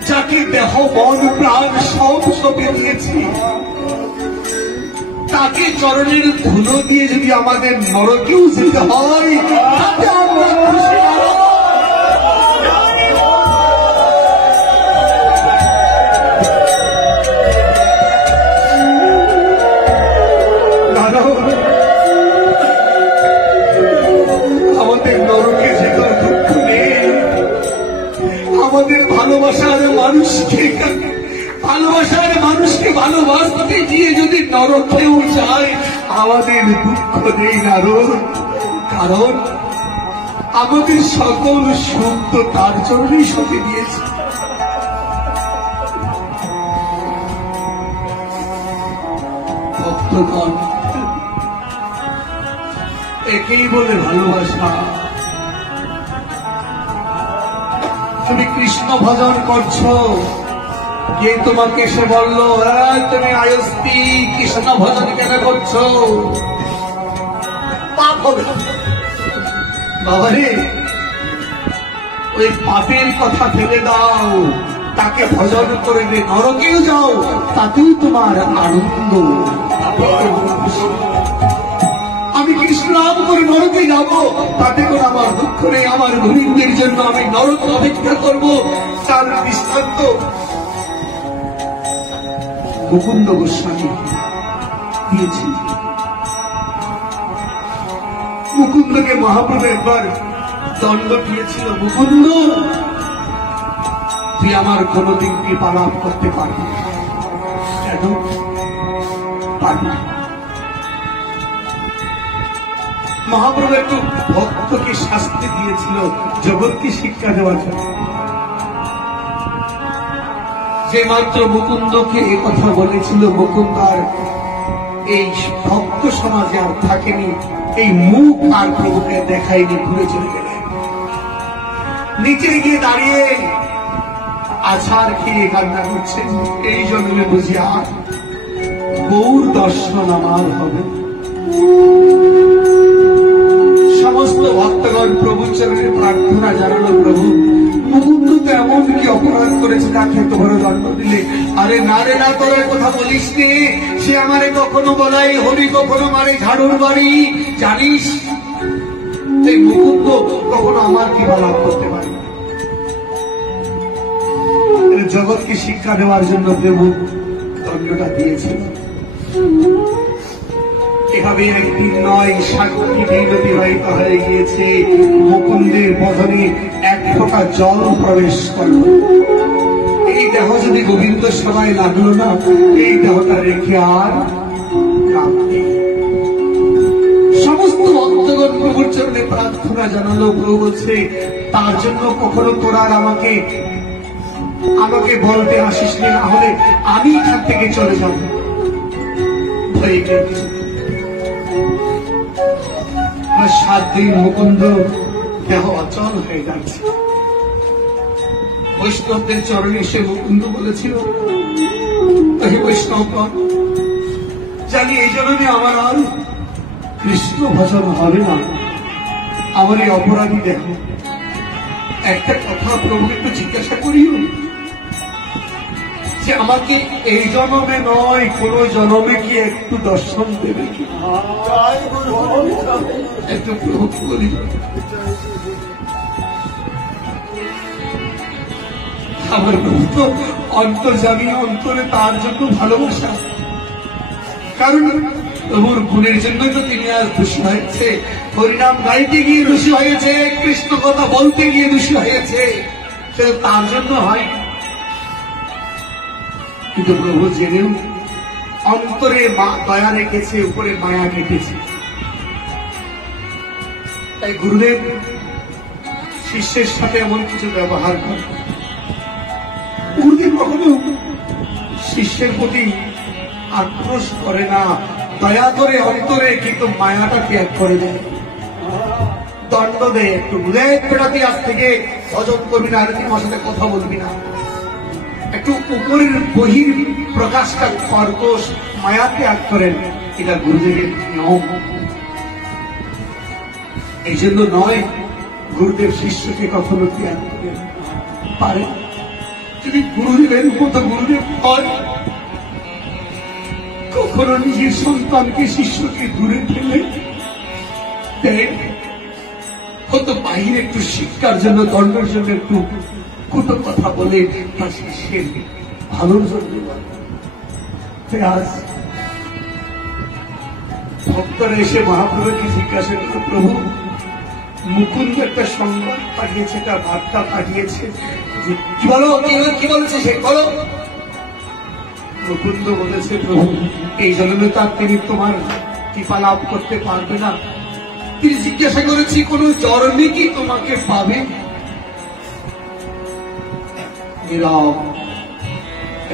যাকে দেহ মন প্রাণ সব সঁপে দিয়েছি, তাকে চরণের ধুলো দিয়ে যদি আমাদের নরকেও যেতে হয়, তাতে আমরা খুশি। আমাদের নরকে যেতে দুঃখ নেই, আমাদের ভালোবাসার মানুষকে ভালোবাসতে গিয়ে যদি নরকেও যায়, আমাদের দুঃখ নেই নারদ। কারণ আমাদের সকল সুখ তো তার জন্যই সঁপে দিয়েছে। ভক্তগণ, একেই বলে ভালোবাসা। তুমি কৃষ্ণ ভজন করছো, কে তোমাকে এসে বললো তুমি আয়স্তি কৃষ্ণ ভজন কেন করছো? পাপ হবে বাবারে, ওই পাপের কথা ফেলে দাও, তাকে ভজন করে দে, নরকেও যাও, তাতেও তোমার আনন্দ। আমি কৃষ্ণ নাম করে নরকে যাব, তাতে করে আমার দুঃখ নেই। আমার গোবিন্দের জন্য আমি নরক অপেক্ষা করব। তার দৃষ্টান্ত মুকুন্দ গোস্বামী দিয়েছি। মুকুন্দকে মহাপ্রভু একবার দণ্ড দিয়েছিল, মুকুন্দ তুই আমার কোনদিন কৃপা লাভ করতে পারবি না। কেন পারবি? মহাপ্রভু একটু ভক্তকে শাস্তি দিয়েছিল, জগৎকে শিক্ষা দেওয়ার জন্য। যে মাত্র মুকুন্দকে এ কথা বলেছিল, মুকুন্দ আর এই ভক্ত সমাজে আর থাকেনি, এই মুখ আর প্রভুকে দেখায়নি, ঘুরে চলে গেলেন। নিচে গিয়ে দাঁড়িয়ে আছাড় খেয়ে কান্না করছেন, এই জন্মে বুঝি আর গৌর দর্শন আমার হবে। সমস্ত ভক্তগণ প্রভুর চরণে প্রার্থনা জানালো, প্রভু মুকুন্দ তো এমন কি অপরাধ করেছে তাকে এত বড় দণ্ড দিলে? আরে না রে না, তোর কথা বলিস নি। সে আমারে কখনো বলাই হবি, কখনো মারে ঝাড়ুর বাড়ি, জানিস এই মুকুন্দ কখনো আমার কি লাভ করতে পারে? জগৎকে শিক্ষা দেওয়ার জন্য প্রভু দণ্ডটা দিয়েছিল। এভাবে একদিন নয়, 7টি দিন অতিবাহিত হয়ে গিয়েছে। মুকুন্দের বদনে এক ফোঁটা জল প্রবেশ করল। এই দেহ যদি গোবিন্দ সভায় লাগলো না, এই দেহটা রেখে আর কাঁদতে। সমস্ত ভক্তগণ প্রভুর চরণে প্রার্থনা জানালো। প্রভু বলছে, তার জন্য কখনো তোরার আমাকে বলতে আসিস নি, না হলে আমি এখান থেকে চলে যাব। ভয়ে গেছে। 7 দিন মুকুন্দ দেহ অচল হয়ে যাচ্ছে। বৈষ্ণবদের চরণে এসে মুকুন্দ বলেছিল, বৈষ্ণবগণ জানি এই জন্যে আমার আর কৃষ্ণ ভজন হবে না। আমার এই অপরাধী দেখো, একটা কথা প্রভু একটু জিজ্ঞাসা করিও, যে আমাকে এই জন্মে নয় কোন জন্মে কি একটু দর্শন দেবে কি? একটু প্রভু বলি। আমার প্রভু তো অন্তর্যামী, অন্তরে তার জন্য ভালোবাসা। কারণ প্রভুর গুণের জন্যই তো তিনি আজ খুশি হয়েছে। হরিনাম গাইতে গিয়ে খুশি হয়েছে, কৃষ্ণ কথা বলতে গিয়ে খুশি হয়েছে, সে তার জন্য হয়। কিন্তু প্রভু জেনেও অন্তরে দয়া রেখেছে, উপরে মায়া কেটেছে। তাই গুরুদেব শিষ্যের সাথে এমন কিছু ব্যবহার করে। গুরুদেব কখনো শিষ্যের প্রতি আক্রোশ করে না, দয়া করে অন্তরে, কিন্তু মায়াটা ত্যাগ করে দেয়, দণ্ড দেয়। একটু বেড়াতে আজ থেকে ভজন করবি না, আর তোমার সাথে কথা বলবি না। একটু উপরের বহির প্রকাশটা কর্কশ, মায়া ত্যাগ করেন, এটা গুরুদেবের নিয়ম। এই জন্য নয় গুরুদেব শিষ্যকে কখনো ত্যাগ করতে পারে। যদি গুরুদেবের মতো গুরুদেব হয়, কখনো নিজের সন্তানকে শিষ্যকে দূরে ফেলে দেয়, হয়তো বাহিরে একটু শিক্ষার জন্য, দণ্ডের জন্য একটু কত কথা বলে, তার শিষ্যের ভালোর জন্য। আজ ভক্তরা এসে মহাপ্রভুকে জিজ্ঞাসা করে, প্রভু মুকুন্দ একটা সংবাদ পাঠিয়েছে, একটা বার্তা পাঠিয়েছে, কি বলো, কি বলেছে সে বলো। মুকুন্দ বলেছে, প্রভু এই জন্মে তার তিনি তোমার কৃপা লাভ করতে পারবে না। তিনি জিজ্ঞাসা করেছি, কোন জন্মে কি তোমাকে পাবে?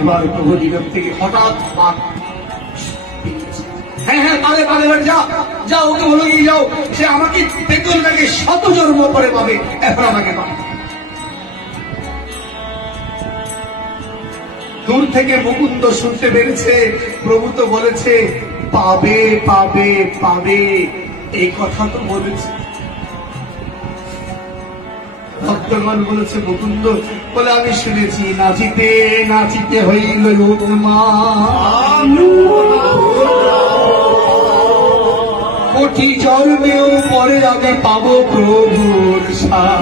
এবার প্রভু জীবন থেকে হঠাৎ হ্যাঁ হ্যাঁ পাবে পাবে, যা যা, ওকে বলে নিয়ে যাও, সে আমাকে বেঙ্গলটাকে 100 জন্ম পরে পাবে, এখন আমাকে পাবে। দূর থেকে মুকুন্দ শুনতে পেরেছে প্রভু তো বলেছে পাবে পাবে পাবে, এই কথা তো বলেছে। ভক্তগণ বলেছে মুকুন্দ বলে আমি শুনেছি নাচিতে নাচিতে হইল উন্মাদ, কোটি জন্মেও পরে আমি পাবো প্রভুর সাথ।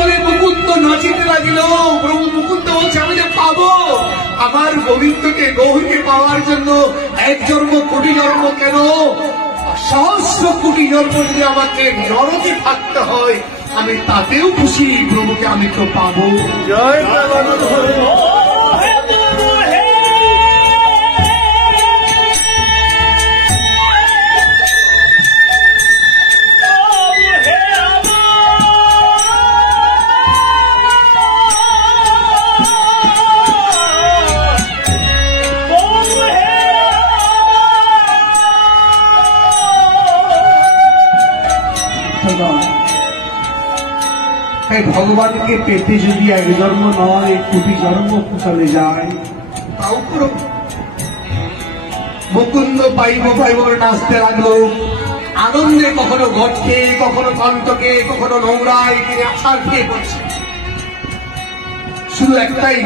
বলে মুকুন্দ নাচিতে লাগিল। প্রভু মুকুন্দ বলছে আমি যে পাবো আমার গোবিন্দকে গৌরকে পাওয়ার জন্য 1 জন্ম কোটি জন্ম কেন, 100 কোটি জন্ম যদি আমাকে নরকে থাকতে হয় আমি তাতেও খুশি, প্রভুকে আমি তো পাবো। জয় ভগবানকে পেতে যদি 1 জন্ম নয় কোটি জন্ম চলে যায় তাও মুকুন্দ পাইব পাইব নাচতে লাগলো আনন্দে, কখনো ঘটকে কখনো কণ্ঠকে কখনো নোংরায় তিনি আছাড় খেয়ে পড়ছে। শুধু একটাই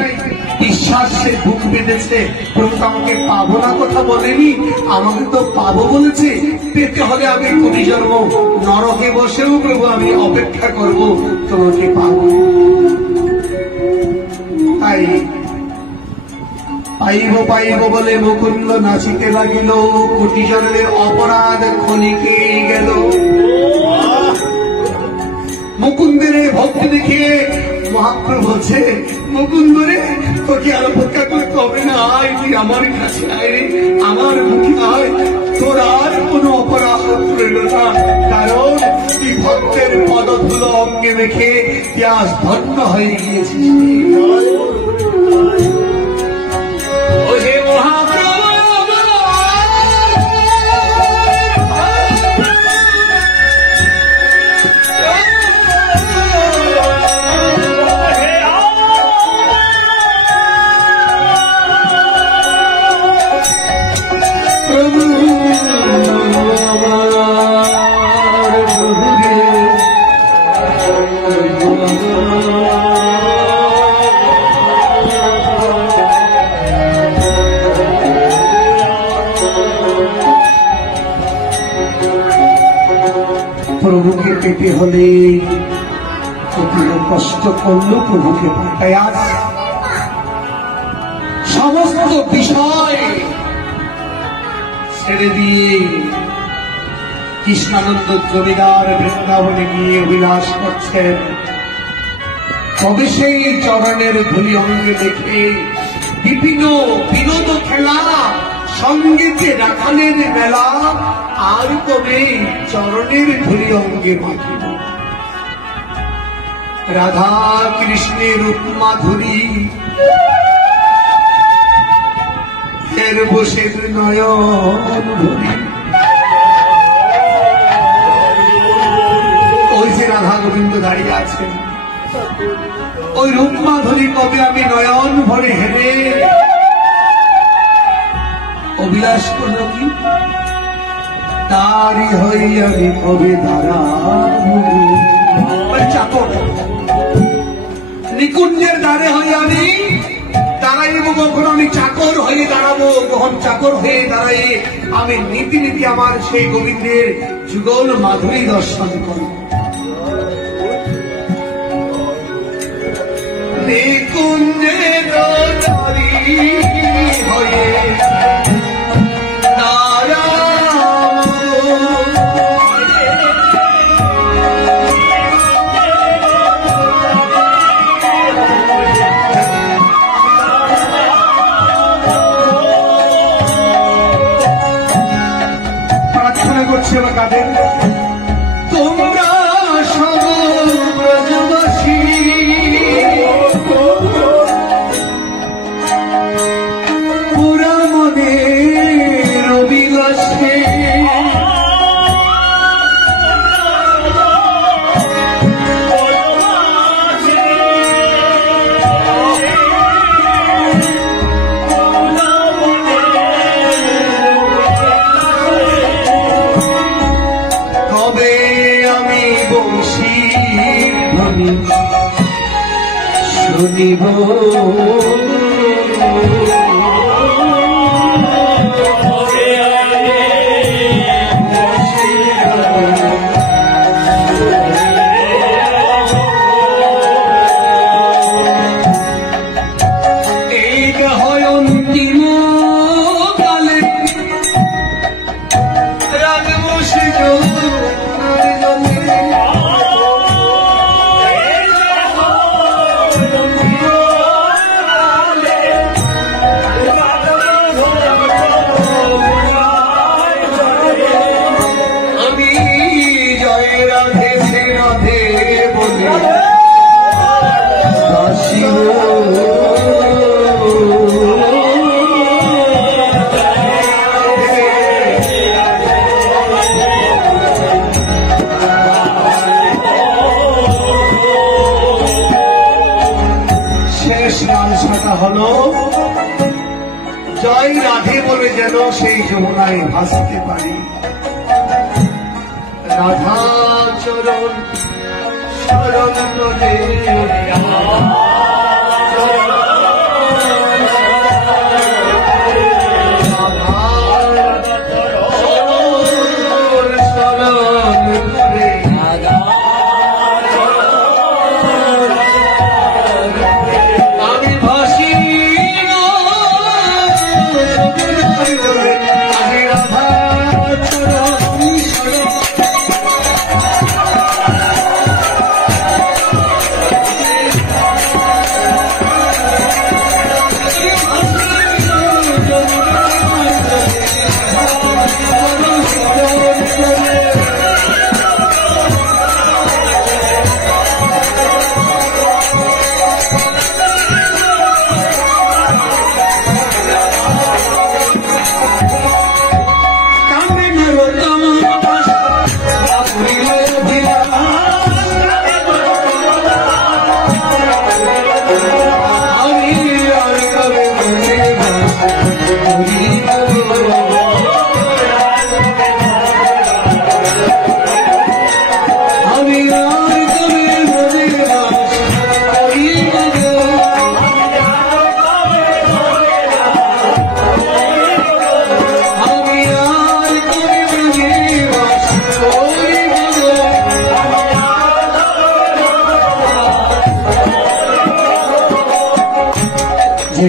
বিশ্বাস সে বুক বেঁধেছে, প্রভু আমাকে পাবো না কথা বলেনি, আমাকে তো পাবো বলেছে, পেতে হলে আমি কোটি জন্ম নরকে বসেও প্রভু আমি অপেক্ষা করব তোমাকে পাবো। তাই পাইব পাইব বলে মুকুন্দ নাচিতে লাগিল, কোটি জন্মের অপরাধ ক্ষণিকে গেল। মুকুন্দের ভক্তি দেখে মহাপ্রভু বলছে মুকুন্দ রে তোকে আর অপেক্ষা করতে হবে না, আয় তুই আমার কাছে আয় রে, আমার মুখে আয়, তোর আর কোনো অপরাধ রইল না, কারণ তুই ভক্তের পদধুলো অঙ্গে রেখে তুই আজ ধন্য হয়ে গিয়েছিস। ও হে মহাপ্রভু প্রভুকে পেতে হলে কষ্ট করলো প্রভুকে পায়। আজ সমস্ত বিষয় ছেড়ে দিয়ে কৃষ্ণানন্দ জমিদার বৃন্দাবনে গিয়ে অভিলাষ করছেন, তবে সেই চরণের ধুলি অঙ্গে দেখে বিভিন্ন বিনোদ খেলা সঙ্গীতে রাখালের মেলা আর কবে চরণের ধুলি অঙ্গে মাখিব। রাধা কৃষ্ণের রূপ মাধুরী এর বসে নয়ন ভরি, ওই যে রাধা গোবিন্দ দাঁড়িয়ে আছেন, ওই রূপ মাধুরী কবে আমি নয়ন ভরে হেরে অভিলাষ করল কি তারি হই আমি কবে দাঁড়াবো, চাকর নিকুঞ্জের দ্বারে হই আমি দাঁড়াইব, কখন আমি চাকর হয়ে দাঁড়াবো, কখন চাকর হয়ে দাঁড়াই আমি নীতি নীতি আমার সেই গোবিন্দের যুগল মাধুরী দর্শন করব। নিকুঞ্জের দ্বারি হয়ে তোমরা সব ব্রজবাসী নিশির ধ্বনি শুনিব হলো জয় রাধে বলে যেন সেই যমুনায় ভাসতে পারি। রাধা চরণ শরণ করে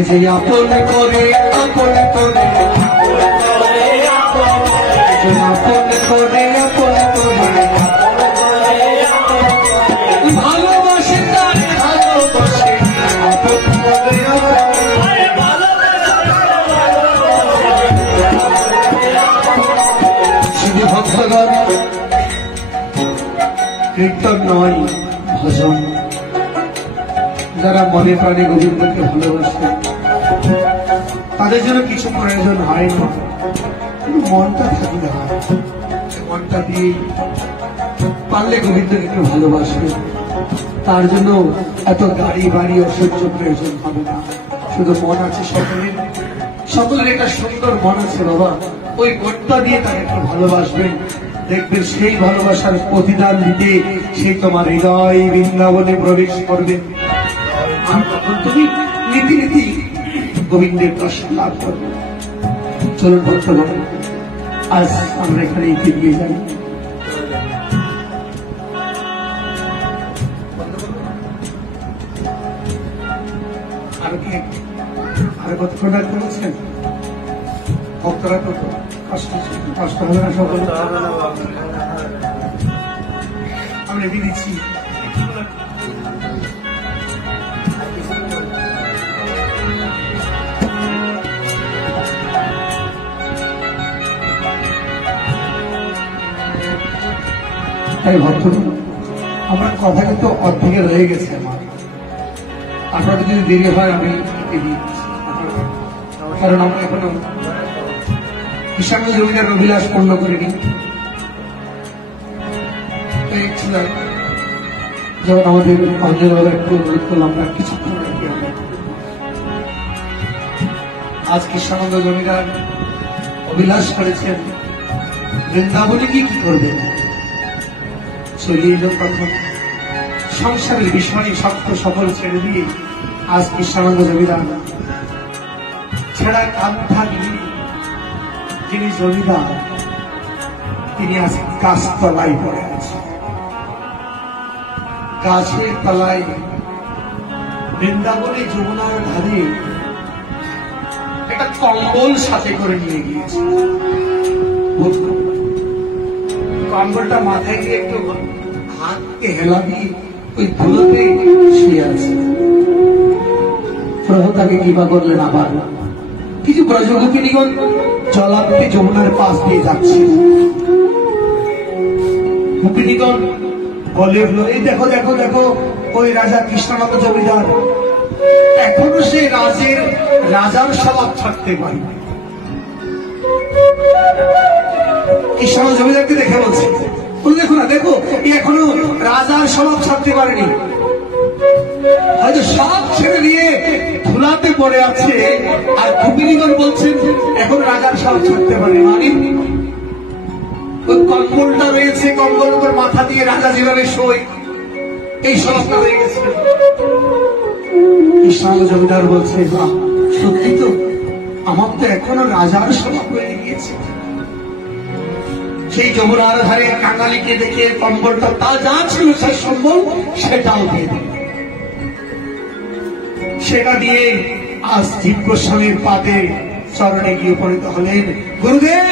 যে আপন করে আপন করে আপন করে আপন করে ভালোবাসে তার ভালোবাসে আপন করে শুধু ভক্তগণ কীর্তন নয় ভজন যারা মনে প্রাণে গোবিন্দকে ভালোবাসে তাদের জন্য কিছু প্রয়োজন হয় না, কিন্তু মনটা থাকলে হয়। মনটা দিয়ে পারলে গোবিন্দকে একটু ভালোবাসবে, তার জন্য এত গাড়ি বাড়ি ঐশ্বর্য প্রয়োজন হবে না। শুধু মন আছে সকলের, সকলের একটা সুন্দর মন আছে বাবা, ওই মনটা দিয়ে তাকে একটু ভালোবাসবেন, দেখবেন সেই ভালোবাসার প্রতিদান দিতে সেই তোমার হৃদয় বৃন্দাবনে প্রবেশ করবে। আর তখন তুমি নীতি নীতি গোবিন্দের দর্শন লাভ করবে। চলুন ভক্তগণ, আজ আমরা এখানে ফিরিয়ে যাই। আরো কতক্ষণ রাত করেছেন ভক্তরা? তো কষ্ট হবে না সকল? আমরা এগিয়ে দিচ্ছি। ভক্তগণ, আমার কথা কিন্তু অর্ধেকে রয়ে গেছে আমার, আপনাদের যদি দেরি হয় আমি কারণ আমরা এখনো কৃষাঙ্গ জমিদার অভিলাষ পূর্ণ করিনি। যখন আমাদের অঞ্জনবাবু একটু অনুরোধ করলাম আমরা কিছুক্ষণ রাখি। আজ কৃষ্ণানন্দ জমিদার অভিলাষ করেছেন বৃন্দাবনে কি করবেন, চলে এলো তখন সংসারের বিষয় শক্ত সকল ছেড়ে দিয়ে আজ কৃষ্ণানন্দ জমিদার ছেড়া কান্থা নিয়ে যিনি জমিদার তিনি আজ গাছতলায় পড়ে আছে। গাছের তলায় বৃন্দাবনে যমুনার ধারে একটা কম্বল সাথে করে নিয়ে গিয়েছে। কম্বলটা মাথায় দিয়ে একটু হাতকে হেলা দিয়ে ওই ধুলোতে শুয়ে আছে। প্রভু তাকে কৃপা করলেন আবার কিছু ব্রজগোপিনীগণ জলাপ্তে যমুনার পাশ দিয়ে যাচ্ছে। গোপিনীগণ বলে উঠল, এই দেখো দেখো দেখো ওই রাজা কৃষ্ণানন্দ জমিদার এখনো সে রাজার স্বভাব ছাড়তে পারে। কৃষ্ণানন্দ জমিদারকে দেখে বলছে, দেখো না দেখো এখনো রাজার স্বভাব ছাড়তে পারেনি, হয়তো সব ছেড়ে দিয়ে ধুলাতে পড়ে আছে। আর গোপিনীগণ বলছেন এখন রাজার স্বভাব ছাড়তে পারে, মানে ওই কম্বলটা রয়েছে, কম্বল উপর মাথা দিয়ে রাজা যেভাবে শোয় এই স্বভাবটা হয়ে গেছে। কৃষ্ণানন্দ জমিদার বলছে, বাহ সত্যি তো, আমার তো এখনো রাজার স্বভাব হয়ে গিয়েছে। সেই যমুনার ধারে কাঙালিকে দেখে কম্বলটা তা যা ছিল সেই সম্বল সেটাও দিয়ে দিল। সেটা দিয়ে আজ জীব গোস্বামীর পাতে চরণে গিয়ে উপনীত হলেন। গুরুদেব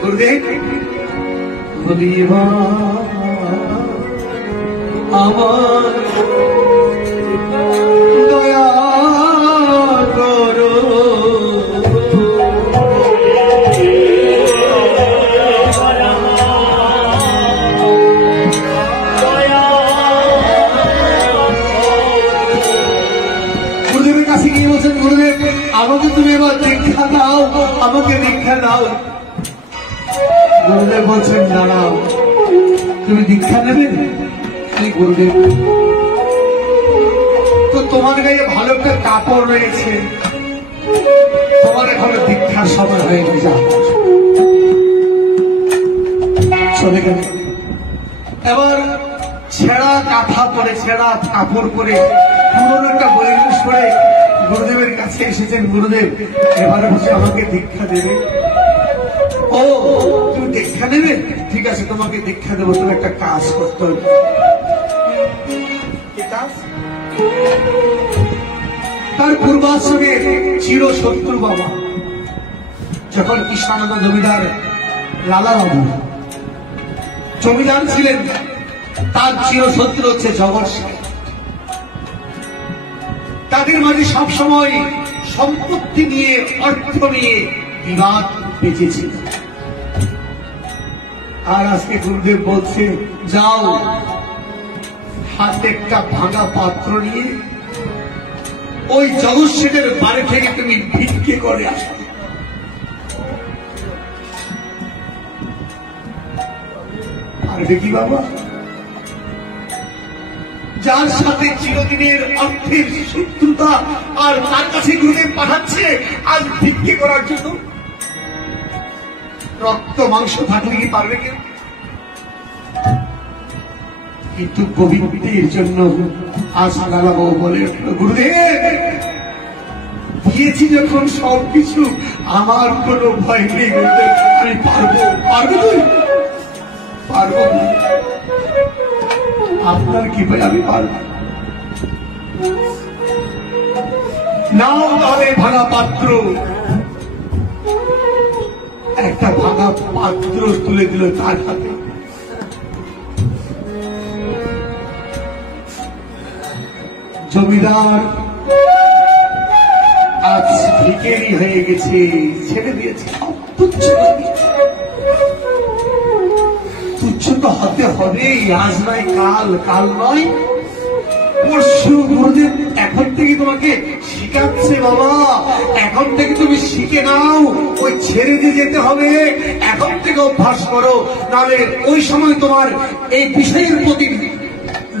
গুরুদেব বলিবা আমার দয়া করো, গুরুদেবের কাছে গিয়ে বলছেন, গুরুদেব আমাকে তুমি এবার দীক্ষা দাও, আমাকে দীক্ষা দাও। গুরুদেব বলছেন, দাঁড়াও, তুমি দীক্ষা নেবে? গুরুদেব তো তোমার গায়ে ভালো একটা কাপড় রয়েছে, তোমার এখন দীক্ষার সময় হয়ে গেছে, চলে গেল। এবার ছেঁড়া কাঁথা পরে ছেঁড়া কাপড় পরে পুরোনো একটা বৈবেশ করে গুরুদেবের কাছে এসেছেন। গুরুদেব এবারে বসে আমাকে দীক্ষা দেবে? ও তুমি দীক্ষা নেবে? ঠিক আছে তোমাকে দীক্ষা দেবো, তুমি একটা কাজ করতে হবে। তার পূর্বাশ্রমে চির শত্রু বাবা যখন কৃষ্ণানন্দ জমিদার লালা বাবু জমিদার ছিলেন, তার চির শত্রু হচ্ছে জগৎ সিং। তাদের মাঝে সবসময় সম্পত্তি নিয়ে অর্থ নিয়ে বিবাদ বেঁচেছিল। আর আজকে গুরুদেব বলছে, যাও হাতে একটা ভাঙা পাত্র নিয়ে ওই জগৎ সিংহের বাড়ি থেকে তুমি ভিক্ষে করে আসো। আর দেখি বাবা, যার সাথে চিরদিনের অর্থের শত্রুতা, আর তার কাছে গুরুদেব পাঠাচ্ছে আজ ভিক্ষে করার জন্য। রক্ত মাংস থাকলে কি পারবে কেউ? কিন্তু গোবিন্দের জন্য আজ লালাবাবু বলে উঠল, গুরুদেব দিয়েছি যখন সবকিছু, আমার কোনো ভয় নেই গুরুদেব, আমি পারবো। পারবো তুই? পারবো আপনার কি ভাই, আমি পারবো। নাও তাহলে ভাঙা পাত্র। একটা ভাঙা পাত্র তুলে দিল তার হাতে। জমিদার আজ ভিখারি হয়ে গেছে, ছেড়ে দিয়েছে, তুচ্ছ তুচ্ছ তো হতে হবে। আজ নয় কাল, কাল নয় পরশু। গুরুদেব এখন থেকে তোমাকে শিখাচ্ছে, বাবা এখন থেকে তুমি শিখে নাও, ওই ছেড়ে দিয়ে যেতে হবে, এখন থেকে অভ্যাস করো, নাহলে ওই সময় তোমার এই বিষয়ের প্রতি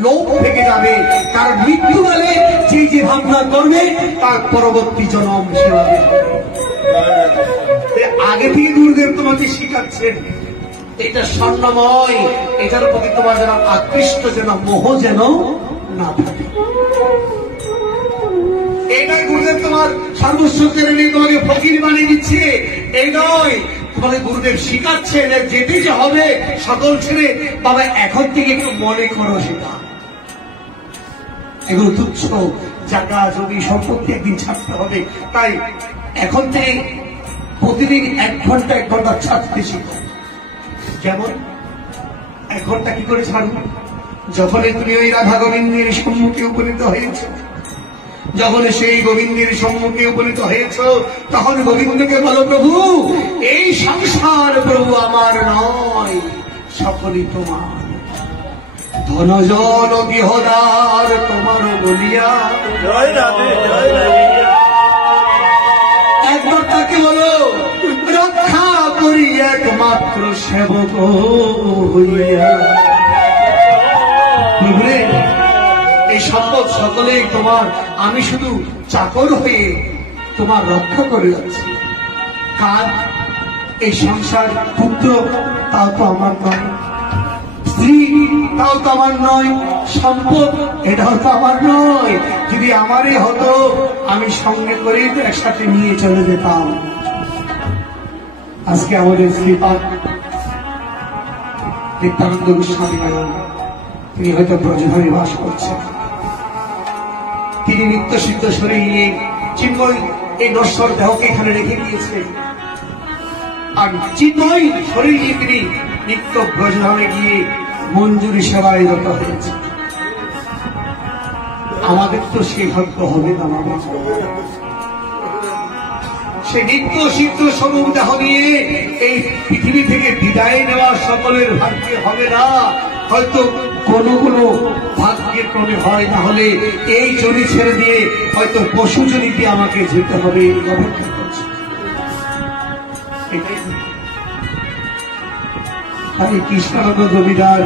লোভ থেকে যাবে। কারণ মৃত্যুকালে যে যে ভাবনা করবে তার পরবর্তী জন্ম সেভাবে হবে। আগে থেকে গুরুদেব তোমাকে শিখাচ্ছেন। এটা স্বর্ণময়, এটার প্রতি তোমার যেন আকৃষ্ট, যেন মোহ যেন না থাকে। এই নয় গুরুদেব তোমার সর্বস্ব কেড়ে নিয়ে তোমাকে ফকির বানিয়ে দিচ্ছে, এই নয় তোমাকে গুরুদেব শিখাচ্ছে যেতে যে হবে সকল ছেড়ে। বাবা এখন থেকে একটু মনে করো সেটা, এগুলো তুচ্ছ জায়গা জমি সম্পত্তি একদিন ছাড়তে হবে। তাই এখন থেকে প্রতিদিন 1 ঘন্টা 1 ঘন্টা ছাড়তে শিখো। যেমন 1 ঘন্টা কি করে ছাড়ো? যখনই তুমি ওই রাধা গোবিন্দের সম্মুখে উপনীত হয়েছ, যখন সেই গোবিন্দের সম্মুখে উপনীত হয়েছ, তখন গোবিন্দকে বলো, প্রভু এই সংসার প্রভু আমার নয়, সকলই তোমার, ধনজন গৃহদার তোমার বলিয়া। একবার তাকে বলো, রক্ষা করি একমাত্র সেবক হইয়া। এই সম্পদ সকলেই তোমার, আমি শুধু চাকর হয়ে তোমার রক্ষা করে যাচ্ছি। কার? এই সংসার, পুত্র তাও তো আমার নয়, স্ত্রী তাও তো আমার নয়, সম্পদ এটাও তো আমার নয়। যদি আমারই হতো আমি সঙ্গে করে তো একসাথে নিয়ে চলে যেতাম। আজকে আমাদের শ্রীপাদ নিত্যানন্দ গোস্বামী তিনি হয়তো ব্রজধামে বাস করছেন, তিনি নিত্য সিদ্ধ শরীর নিয়ে চিন্ময় এই নশ্বর দেহকে এখানে রেখে দিয়েছেন, আর চিন্ময় শরীর নিয়ে তিনি নিত্য ব্রজধামে গিয়ে মঞ্জুরি সেবায় রত হয়েছে। আমাদের তো সেই ভাগ্য হবে না, সে নিত্য সিদ্ধ স্বরূপ দেহ নিয়ে এই পৃথিবী থেকে বিদায় নেওয়া সকলের ভাগ্যে হবে না। হয়তো কোনো কোনো ভাগ্যের ক্রমে হয়, না হলে এই জনি ছেড়ে দিয়ে হয়তো পশু জনিতে আমাকে যেতে হবে। অপেক্ষা করছে, তাই কৃষ্ণানন্দ জমিদার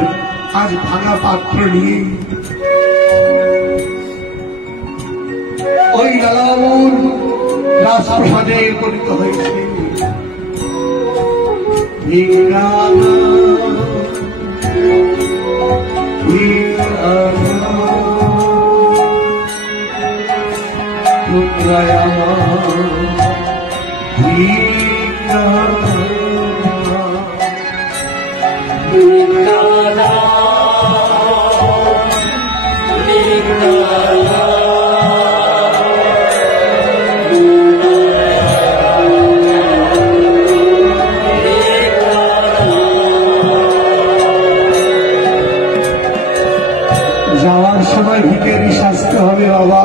আজ ভাঙা পাত্র নিয়ে ওই লালাবুর রাজপ্রসাদে উপনীত হয়েছে। যাওয়ার সময় ভিতরে শাস্তি হবে বাবা,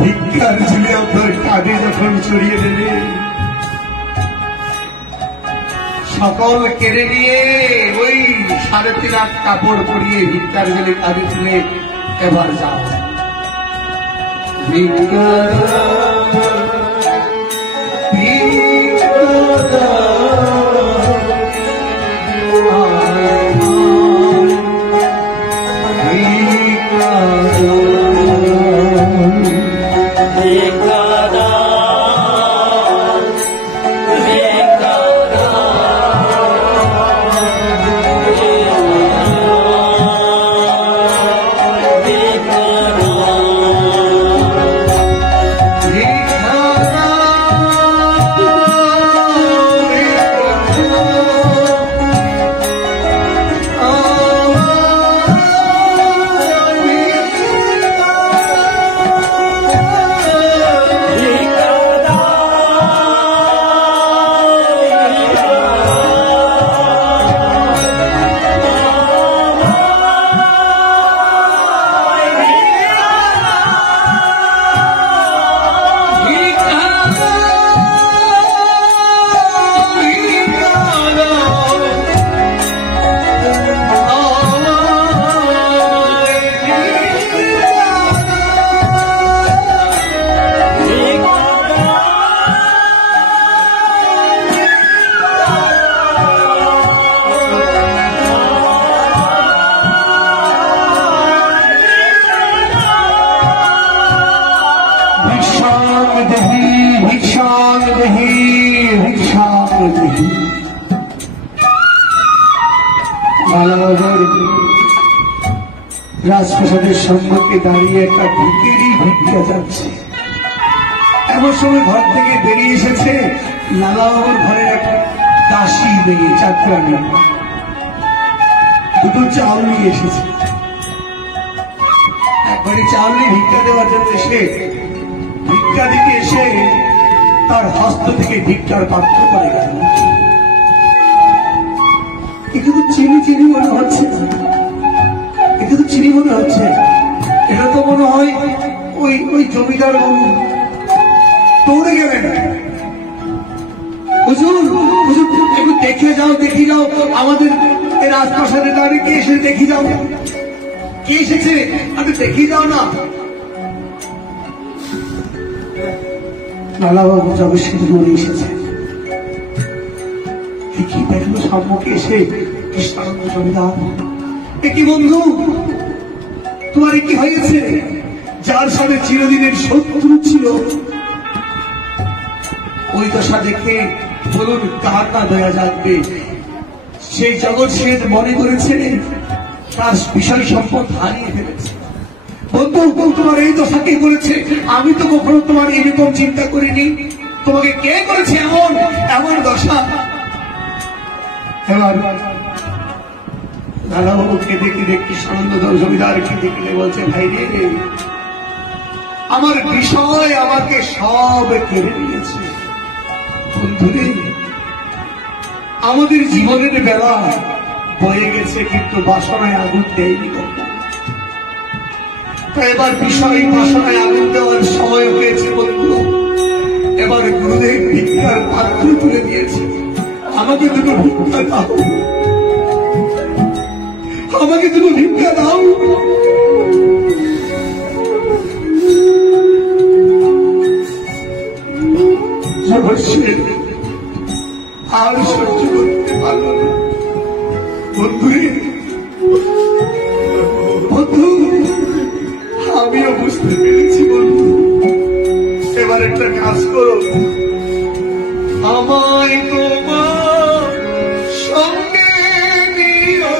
ভিক্ষার ঝুলে আপনার কাঁধে যখন চড়িয়ে দেবে, সকল কেড়ে নিয়ে ওই 3.5 লাখ কাপড় পরিয়ে ভিক্ষার ঝুলে কাঁধে তুলে এবার যাও। বালাবাবুর রাজপ্রাসাদের সম্মুখে দাঁড়িয়ে একটা ভিকিরি ভিক্ষা যাচ্ছে। এমন সময় ঘর থেকে বেরিয়ে এসেছে লালাবাবুর ঘরের এক দাসী মেয়ে, চাকরানি, দুটো চাল নিয়ে এসেছে। একবারই চাল নিয়ে ভিক্ষা দেওয়ার জন্য এসে ভিক্ষা দিতে এসে তার হস্ত থেকে ভিক্ষার পাত্র করে গেল। এটা তো চিনি চিনি মনে হচ্ছে, এটা তো চিনি মনে হচ্ছে, এটা তো মনে হয় ওই ওই জমিদার বাবু। দৌড়ে গেলেন, হুজুর হুজুর একটু দেখে যাও, দেখি যাও আমাদের রাজপ্রাসাদে দাঁড়িয়ে কে এসে, দেখি যাও কে এসেছে, আপনি দেখি যাও না। লালাবাবু জগৎসিংহ দৌড়ে এসেছে, কি দেখলো সম্মুখে এসে কৃষ্ণানন্দ জমিদার। কি বন্ধু, তোমার কি হয়েছে? যার সাথে চিরদিনের শত্রু ছিল ওই দশা দেখে বলুন কার না দয়া জানবে। সেই জগৎসিংহ মনে করেছে তার বিষয় সম্পদ হারিয়ে ফেলেছে। বন্ধু, তোমার এই দশা কে করেছে? আমি তো কখনো তোমার এরকম চিন্তা করিনি। তোমাকে কে করেছে এমন এমন দশা? এবার লালাবাবু কেঁদে কেঁদে কৃষ্ণানন্দ জমিদার কেঁদে কেঁদে বলছে, ভাই রে, আমার বিষয় আমাকে সব কেড়ে নিয়েছে। বন্ধুরে, আমাদের জীবনের বেলা বয়ে গেছে কিন্তু বাসনায় আগুন দেয়নি। তো এবার বিষয় বাসনায় আগুন দেওয়ার সময় হয়েছে বন্ধু। এবার গুরুদেব ভিক্ষার পাত্র তুলে দিয়েছে, আমাকে দুটো ভিক্ষা দাও, আমাকে দুটো ভিক্ষা দাও। আর সহ্য করতে পারল না। বন্ধু, আমিও বুঝতে পেরেছি বন্ধু। এবার একটা কাজ করো, আমায় তোমার সঙ্গে নিও।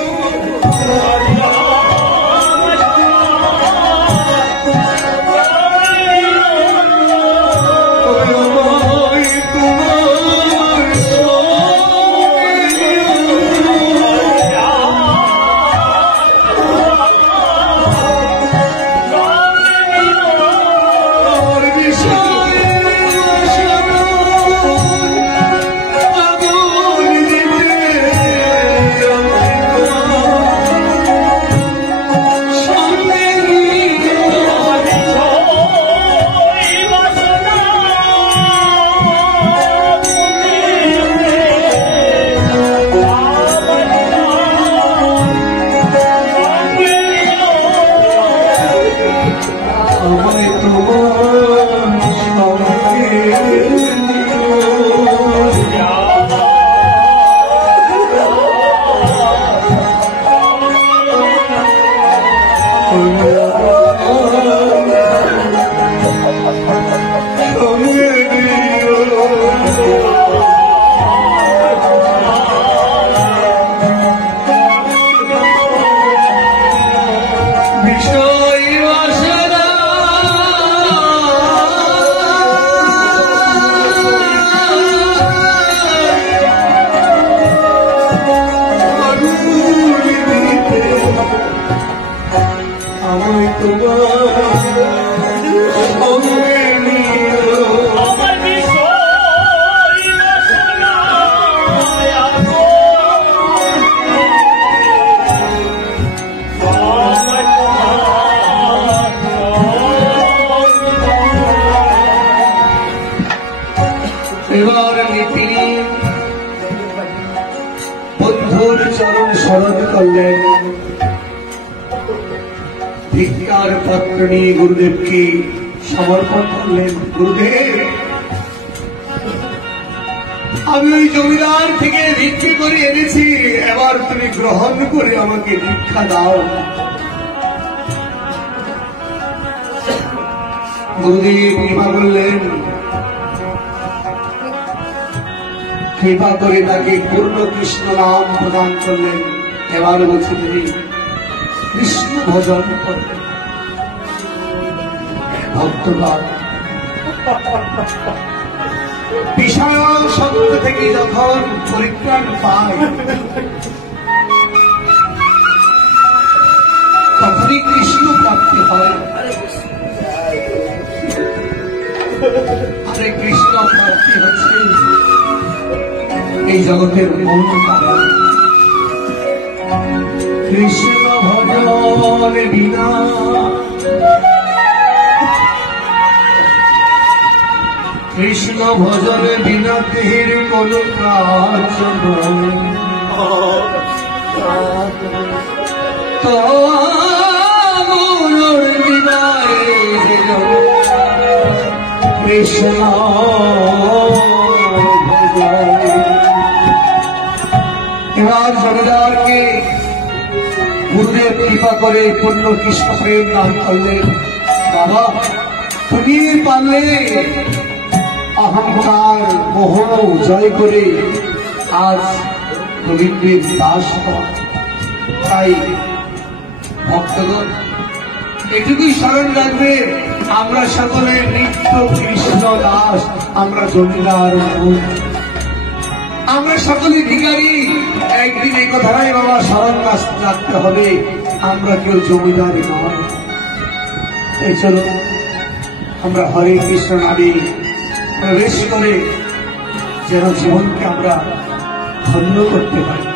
এবার নীতি বন্ধুর চরণ শরণ করলেন, ভিক্ষার পাত্র নিয়ে গুরুদেবকে সমর্পণ করলেন। গুরুদেব, আমি ওই জমিদার থেকে ভিক্ষা করে এনেছি, এবার তুমি গ্রহণ করে আমাকে ভিক্ষা দাও। গুরুদেব কৃপা করলেন, কৃপা করে তাকে পূর্ণ কৃষ্ণ নাম প্রদান করলেন। এবার বলছে তুমি কৃষ্ণ ভজন করো। ভক্তগণ বিষয় শব্দ থেকে যখন পরিত্রাণ পায় তখনই কৃষ্ণ প্রাপ্তি হয়। আরে কৃষ্ণ প্রাপ্তি হচ্ছে এই জগতের মূল কারণ। কৃষ্ণ ভজন বিনা কৃষ্ণ ভজন বিনা দেহের কোন কাজ নয়। কৃষ্ণ এবার জমিদারকে গুরুদেব কৃপা করে পূর্ণ কৃষ্ণ প্রেম দান করলেন। বাবা তুমি পারলে অহংকার মোহ জয় করে আজ গোবিন্দের দাস হওয়া। তাই ভক্তগণ এটুকুই স্মরণ রাখবে, আমরা সকলে নিত্য কৃষ্ণ দাস, আমরা জমিদার, আমরা সকলে ভিখারি। একদিন এই কথাটাই বাবা স্মরণ রাখতে হবে, আমরা কেউ জমিদার নয়। এই চলো আমরা হরে কৃষ্ণ নামে প্রবেশ করে যেন জীবনকে আমরা ধন্য করতে পারি।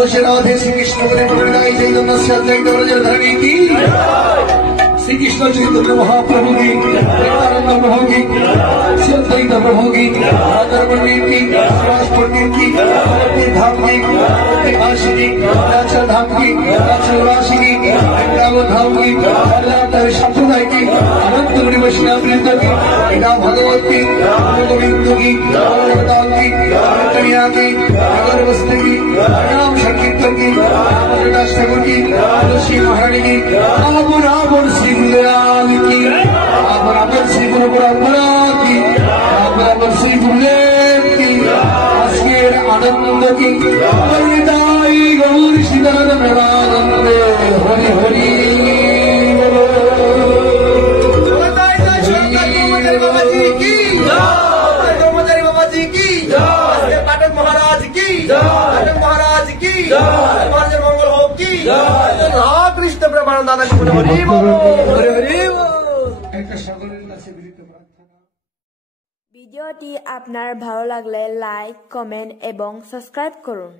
সাহসে রাধে শ্রীকৃষ্ণ বলে প্রণিধাই চৈতন্য শ্রী ব্রজের ধরণী কি শ্রীকৃষ্ণ চৈতন্য মহাপ্রভু কি নিত্যানন্দ প্রভু কি শ্রীদ্বৈত প্রভু কি রাধার পণ্ডিত কি সুভাষ পণ্ডিত কি ধাম কি কাশী কি রাজা ধাম কি রাজা কি বৃন্দাবন ধাম কি আল্লাহ সম্প্রদায় কি অনন্ত বৈষ্ণব বৃন্দ কি এটা ভগবত কি গোবিন্দ কি গোবর্ধন কি কীর্তনিয়া কি আগরবস্তি কি নাম সংকীর্তন কি রামদাস ঠাকুর কি তুলসী মহারানী কি রাবণ শ্রী গুলাম কি রাবণ শ্রী গুরু পরম্পরা কি রাবণ শ্রী গুরুদেব কি আজকের আনন্দ কি হরিদাই গৌর সীতানন্দ প্রেমানন্দে হরি হরি कृष्ण प्रेमानंद दादा की हरि बोल একটা সকলের কাছে বিনীত প্রার্থনা। ভিডিওটি আপনার ভালো লাগলে লাইক, কমেন্ট এবং সাবস্ক্রাইব করুন।